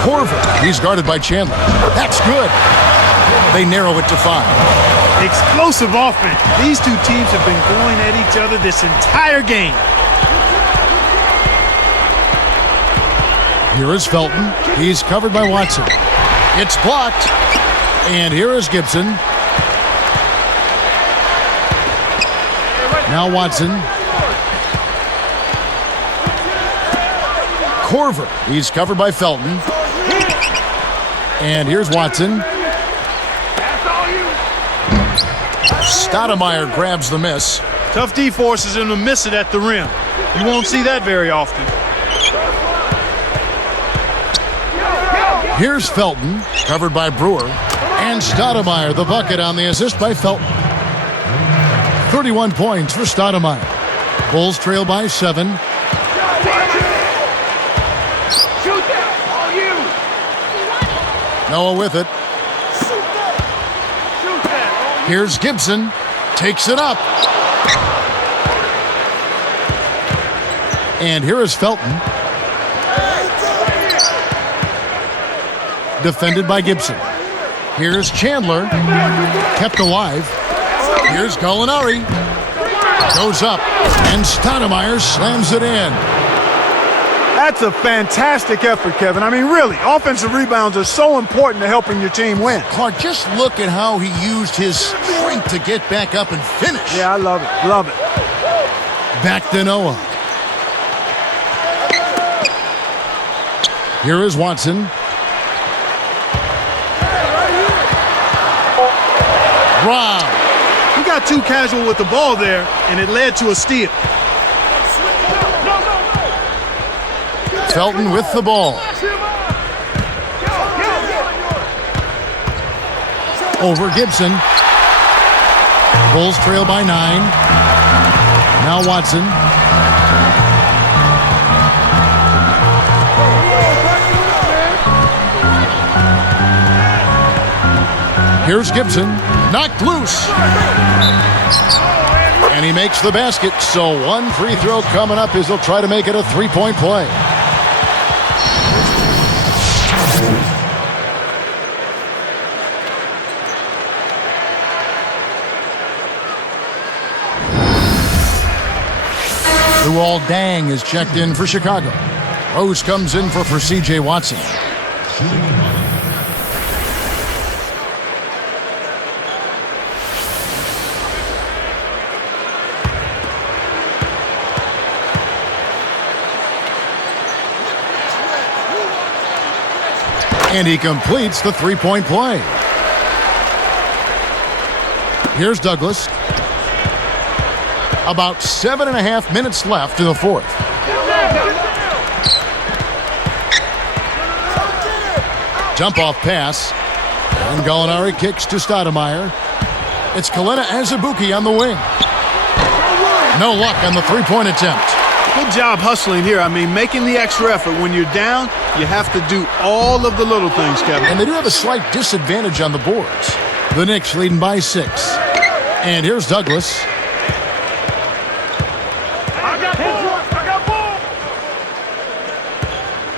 Corver. He's guarded by Chandler. That's good. They narrow it to 5. Explosive offense. These two teams have been going at each other this entire game. Here is Felton. He's covered by Watson. It's blocked. And here is Gibson. Now Watson. Corver. He's covered by Felton. And here's Watson. Stoudemire grabs the miss. Tough D forces him to miss it at the rim. You won't see that very often. Here's Felton, covered by Brewer. And Stoudemire, the bucket on the assist by Felton. 31 points for Stoudemire. Bulls trail by 7. Noah with it. Here's Gibson. Takes it up. And here is Felton. Defended by Gibson. Here's Chandler. Kept alive. Here's Gallinari. Goes up. And Stoudemire slams it in. That's a fantastic effort, Kevin. I mean, really, offensive rebounds are so important to helping your team win. Clark, just look at how he used his strength to get back up and finish. Yeah, I love it. Love it. Back to Noah. Here is Watson. Rob. He got too casual with the ball there, and it led to a steal. Felton with the ball. Over Gibson. Bulls trail by 9. Now Watson. Here's Gibson. Knocked loose. And he makes the basket. So one free throw coming up as he'll try to make it a 3-point play. Luol Deng is checked in for Chicago. Rose comes in for C.J. Watson. And he completes the 3-point play. Here's Douglas. About 7.5 minutes left to the 4th. Jump off pass. And Gallinari kicks to Stoudemire. It's Kalena Azubuike on the wing. No luck on the 3-point attempt. Good job hustling here. I mean, making the extra effort. When you're down, you have to do all of the little things, Kevin. And they do have a slight disadvantage on the boards. The Knicks leading by 6. And here's Douglas.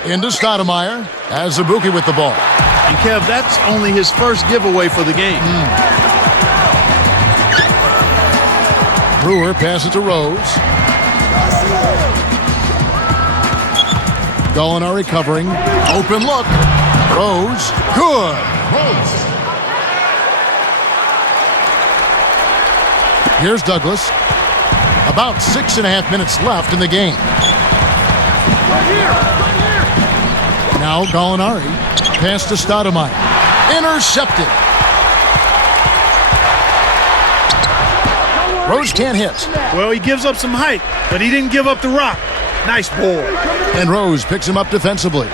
Into Stoudemire. Azubuike with the ball. And Kev, that's only his first giveaway for the game. Brewer passes to Rose. Gallinari covering. Open look. Rose. Good. Here's Douglas. About 6.5 minutes left in the game. Now Gallinari. Pass to Stoudemire. Intercepted. Rose can't hit. Well, he gives up some height, but he didn't give up the rock. Nice ball. And Rose picks him up defensively.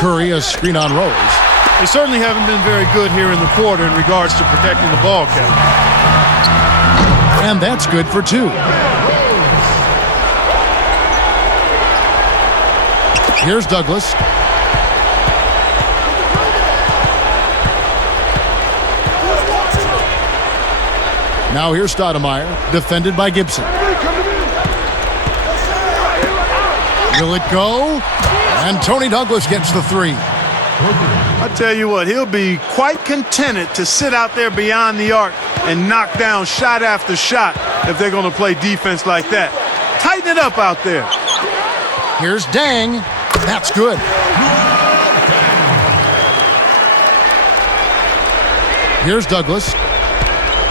Curry, a screen on Rose. They certainly haven't been very good here in the quarter in regards to protecting the ball, Kevin. And that's good for 2. Here's Douglas. Now here's Stoudemire, defended by Gibson. Will it go? And Tony Douglas gets the 3. I tell you what, he'll be quite contented to sit out there beyond the arc and knock down shot after shot if they're going to play defense like that. Tighten it up out there. Here's Dang. That's good. Here's Douglas.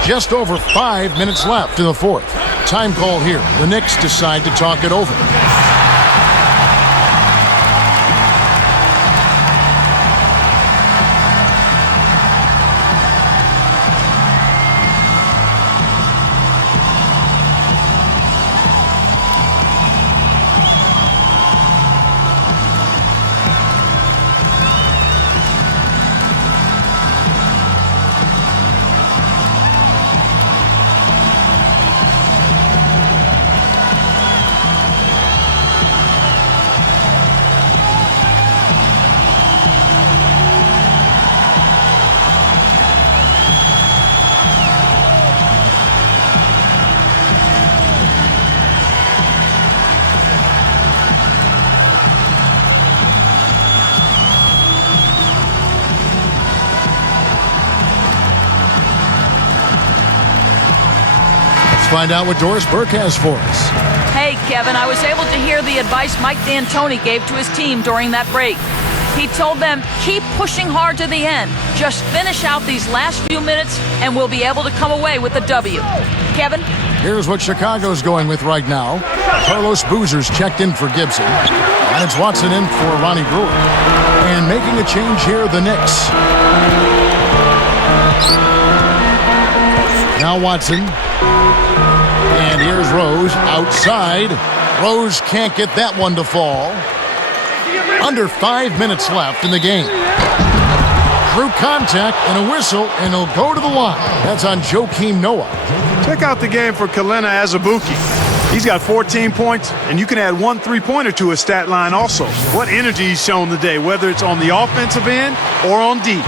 Just over 5 minutes left in the 4th. Time call here. The Knicks decide to talk it over. Find out what Doris Burke has for us. Hey, Kevin, I was able to hear the advice Mike D'Antoni gave to his team during that break. He told them, keep pushing hard to the end. Just finish out these last few minutes, and we'll be able to come away with a W. Kevin? Here's what Chicago's going with right now. Carlos Boozer's checked in for Gibson. And it's Watson in for Ronnie Brewer. And making a change here, the Knicks. Now Watson. And here's Rose outside. Rose can't get that one to fall. Under 5 minutes left in the game. Through contact and a whistle, and he'll go to the line. That's on Joakim Noah. Check out the game for Kelena Azubuike. He's got 14 points, and you can add 1 3-pointer to his stat line also. What energy he's shown today, whether it's on the offensive end or on D.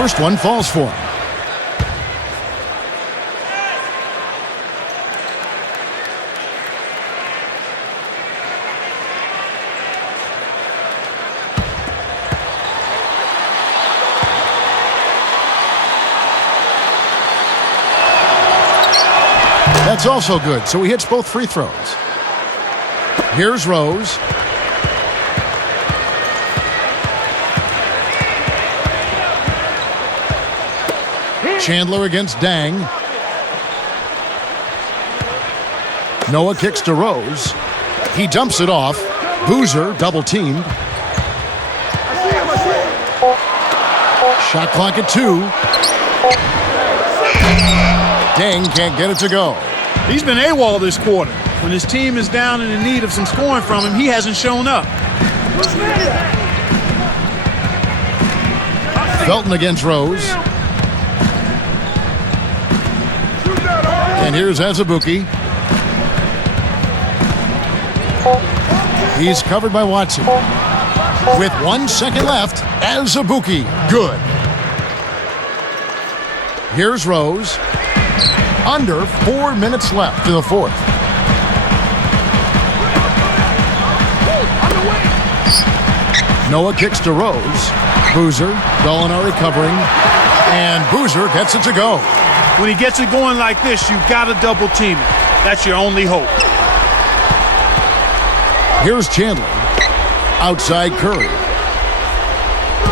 First one falls for him. That's also good, so he hits both free throws. Here's Rose. Chandler against Dang. Noah kicks to Rose. He dumps it off. Boozer double teamed. Shot clock at 2. Dang can't get it to go. He's been AWOL this quarter. When his team is down and in need of some scoring from him, he hasn't shown up. Felton against Rose. And here's Azubuike. He's covered by Watson. With 1 second left, Azubuike, good. Here's Rose. Under 4 minutes left to the fourth. Noah kicks to Rose. Boozer, Gallinari covering, and Boozer gets it to go. When he gets it going like this, you've got to double team it. That's your only hope. Here's Chandler. Outside Curry.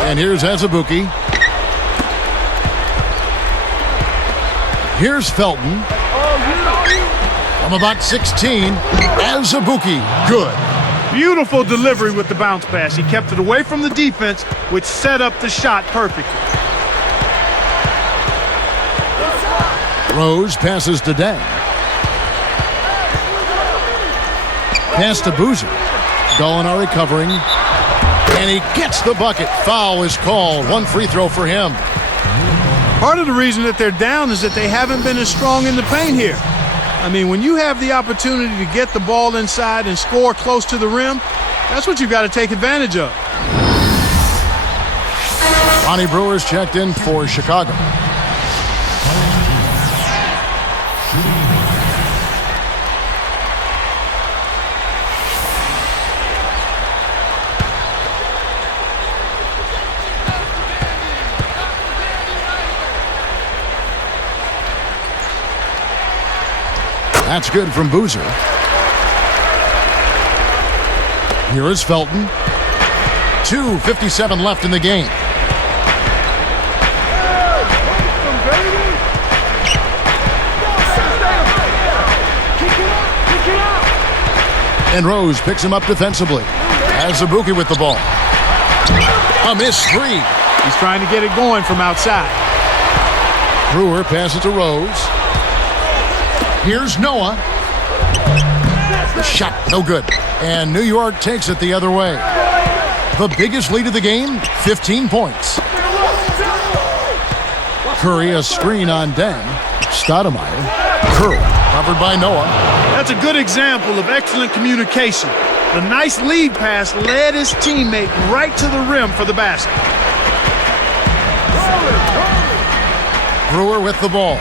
And here's Azubuike. Here's Felton. From about 16, Azubuike. Good. Beautiful delivery with the bounce pass. He kept it away from the defense, which set up the shot perfectly. Rose passes to Deng. Pass to Boozer. Gallinari covering. And he gets the bucket. Foul is called. One free throw for him. Part of the reason that they're down is that they haven't been as strong in the paint here. I mean, when you have the opportunity to get the ball inside and score close to the rim, that's what you've got to take advantage of. Bonnie Brewer's checked in for Chicago. That's good from Boozer. Here is Felton. 2:57 left in the game. And Rose picks him up defensively. Azubuike with the ball. A missed three. He's trying to get it going from outside. Brewer passes to Rose. Here's Noah. The shot, no good. And New York takes it the other way. The biggest lead of the game, 15 points. Curry, a screen on Deng. Stoudemire. Curry, covered by Noah. That's a good example of excellent communication. The nice lead pass led his teammate right to the rim for the basket. Brewer with the ball.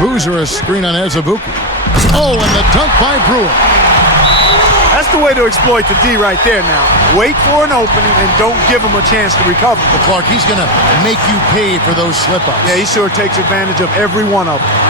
Boozer, a screen on Azubuike. Oh, and the dunk by Brewer. That's the way to exploit the D right there now. Wait for an opening and don't give him a chance to recover. But Clark, he's going to make you pay for those slip-ups. Yeah, he sure takes advantage of every one of them.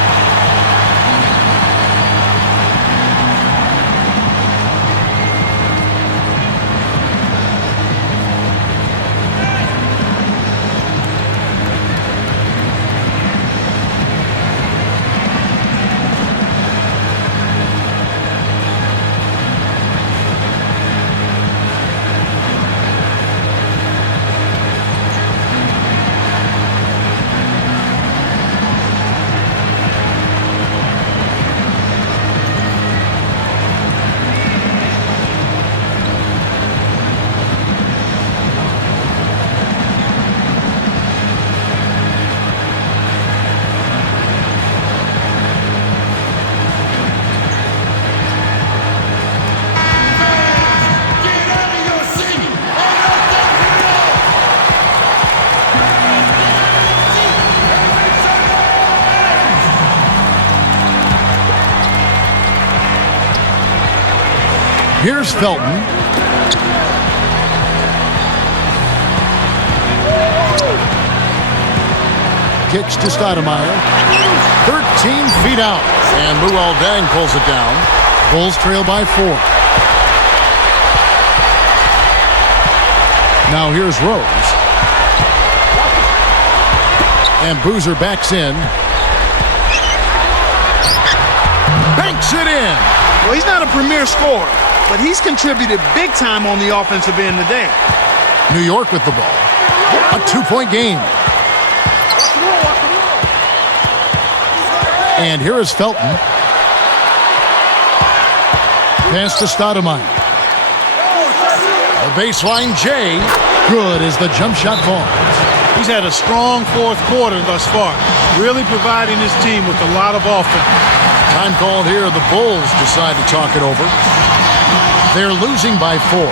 Here's Felton. Kicks to Stoudemire. 13 feet out. And Luol Deng pulls it down. Bulls trail by 4. Now here's Rose. And Boozer backs in. Banks it in. Well, he's not a premier scorer, but he's contributed big time on the offensive end today. New York with the ball. A 2-point game. And here is Felton. Pass to Stoudemire. The baseline J. Good as the jump shot falls. He's had a strong fourth quarter thus far, really providing his team with a lot of offense. Time called here. The Bulls decide to talk it over. They're losing by 4.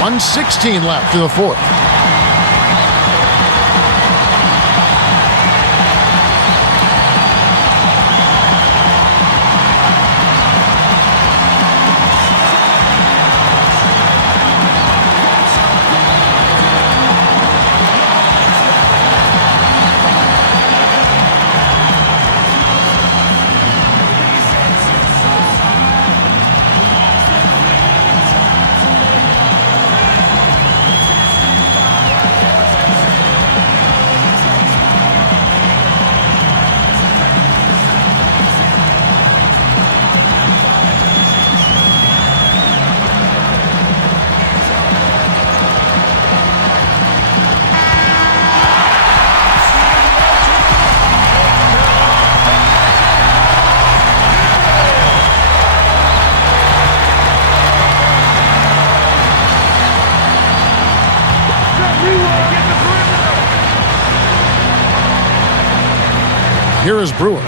1:16 left to the fourth. Here is Brewer.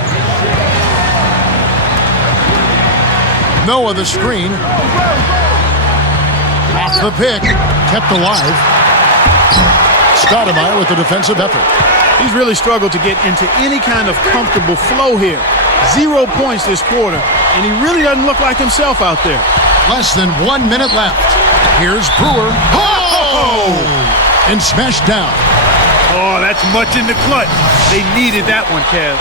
Noah the screen. Off the pick. Kept alive. Stoudemire with the defensive effort. He's really struggled to get into any kind of comfortable flow here. 0 points this quarter, and he really doesn't look like himself out there. Less than 1 minute left. Here's Brewer. Oh! And smashed down. Oh, that's much in the clutch. They needed that one, Kev.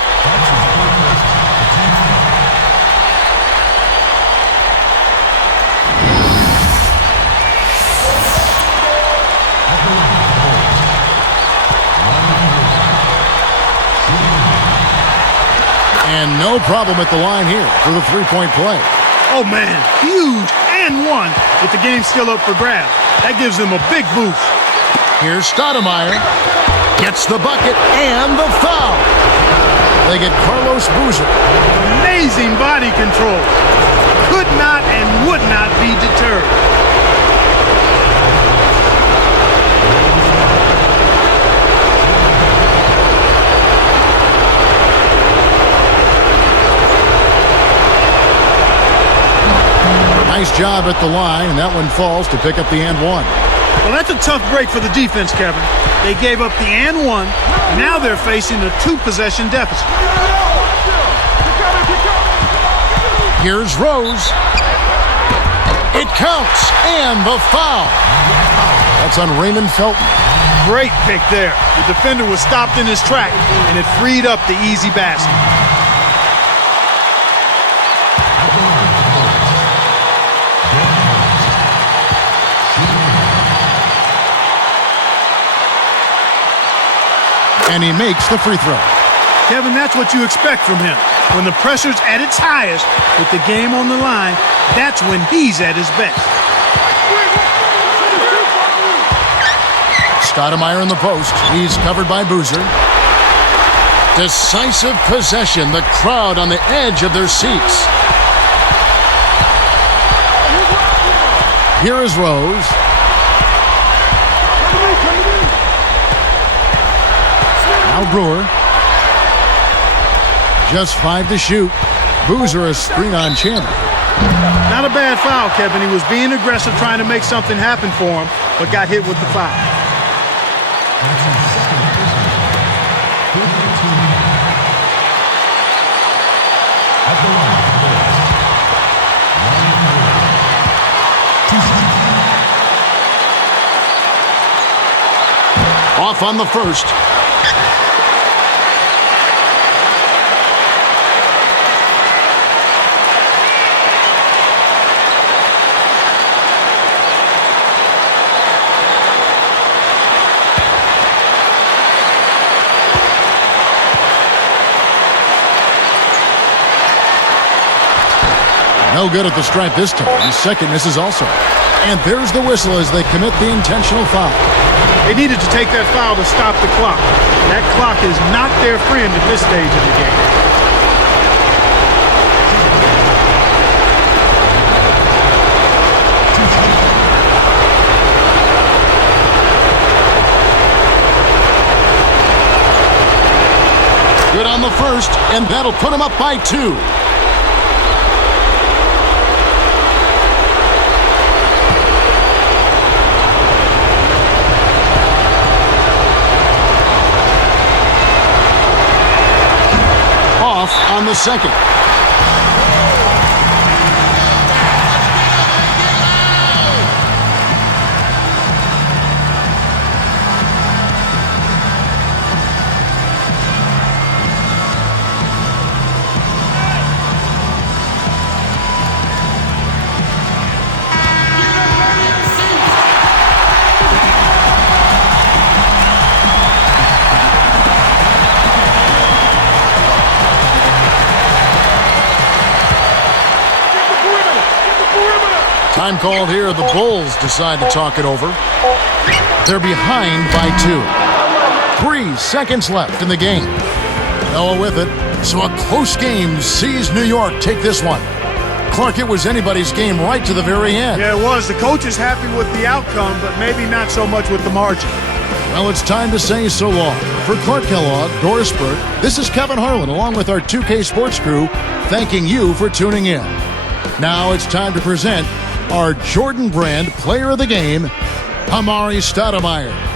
And no problem at the line here for the three-point play. Oh, man, huge and one with the game still up for grabs. That gives them a big boost. Here's Stoudemire. Gets the bucket and the foul. They get Carlos Boozer. Amazing body control. Could not and would not be deterred. Nice job at the line, and that one falls to pick up the and one. Well, that's a tough break for the defense, Kevin. They gave up the and one. Now they're facing a two-possession deficit. Here's Rose. It counts, and the foul. That's on Raymond Felton. Great pick there. The defender was stopped in his track, and it freed up the easy basket. And he makes the free throw. Kevin, that's what you expect from him. When the pressure's at its highest, with the game on the line, that's when he's at his best. Stoudemire in the post. He's covered by Boozer. Decisive possession. The crowd on the edge of their seats. Here is Rose. Now Brewer. Just 5 to shoot. Boozer a screen on Chandler. Not a bad foul, Kevin. He was being aggressive, trying to make something happen for him, but got hit with the foul. Off on the first. No good at the stripe this time. His second misses also. And there's the whistle as they commit the intentional foul. They needed to take that foul to stop the clock. That clock is not their friend at this stage of the game. Good on the first, and that'll put him up by 2. On the second. Time called here. The Bulls decide to talk it over. They're behind by 2. 3 seconds left in the game. Noah with it. So a close game sees New York take this one. Clark, it was anybody's game right to the very end. Yeah, it was. The coach is happy with the outcome, but maybe not so much with the margin. Well, it's time to say so long. For Clark Kellogg, Doris Burke, this is Kevin Harlan along with our 2K Sports crew thanking you for tuning in. Now it's time to present our Jordan Brand Player of the Game, Amari Stoudemire.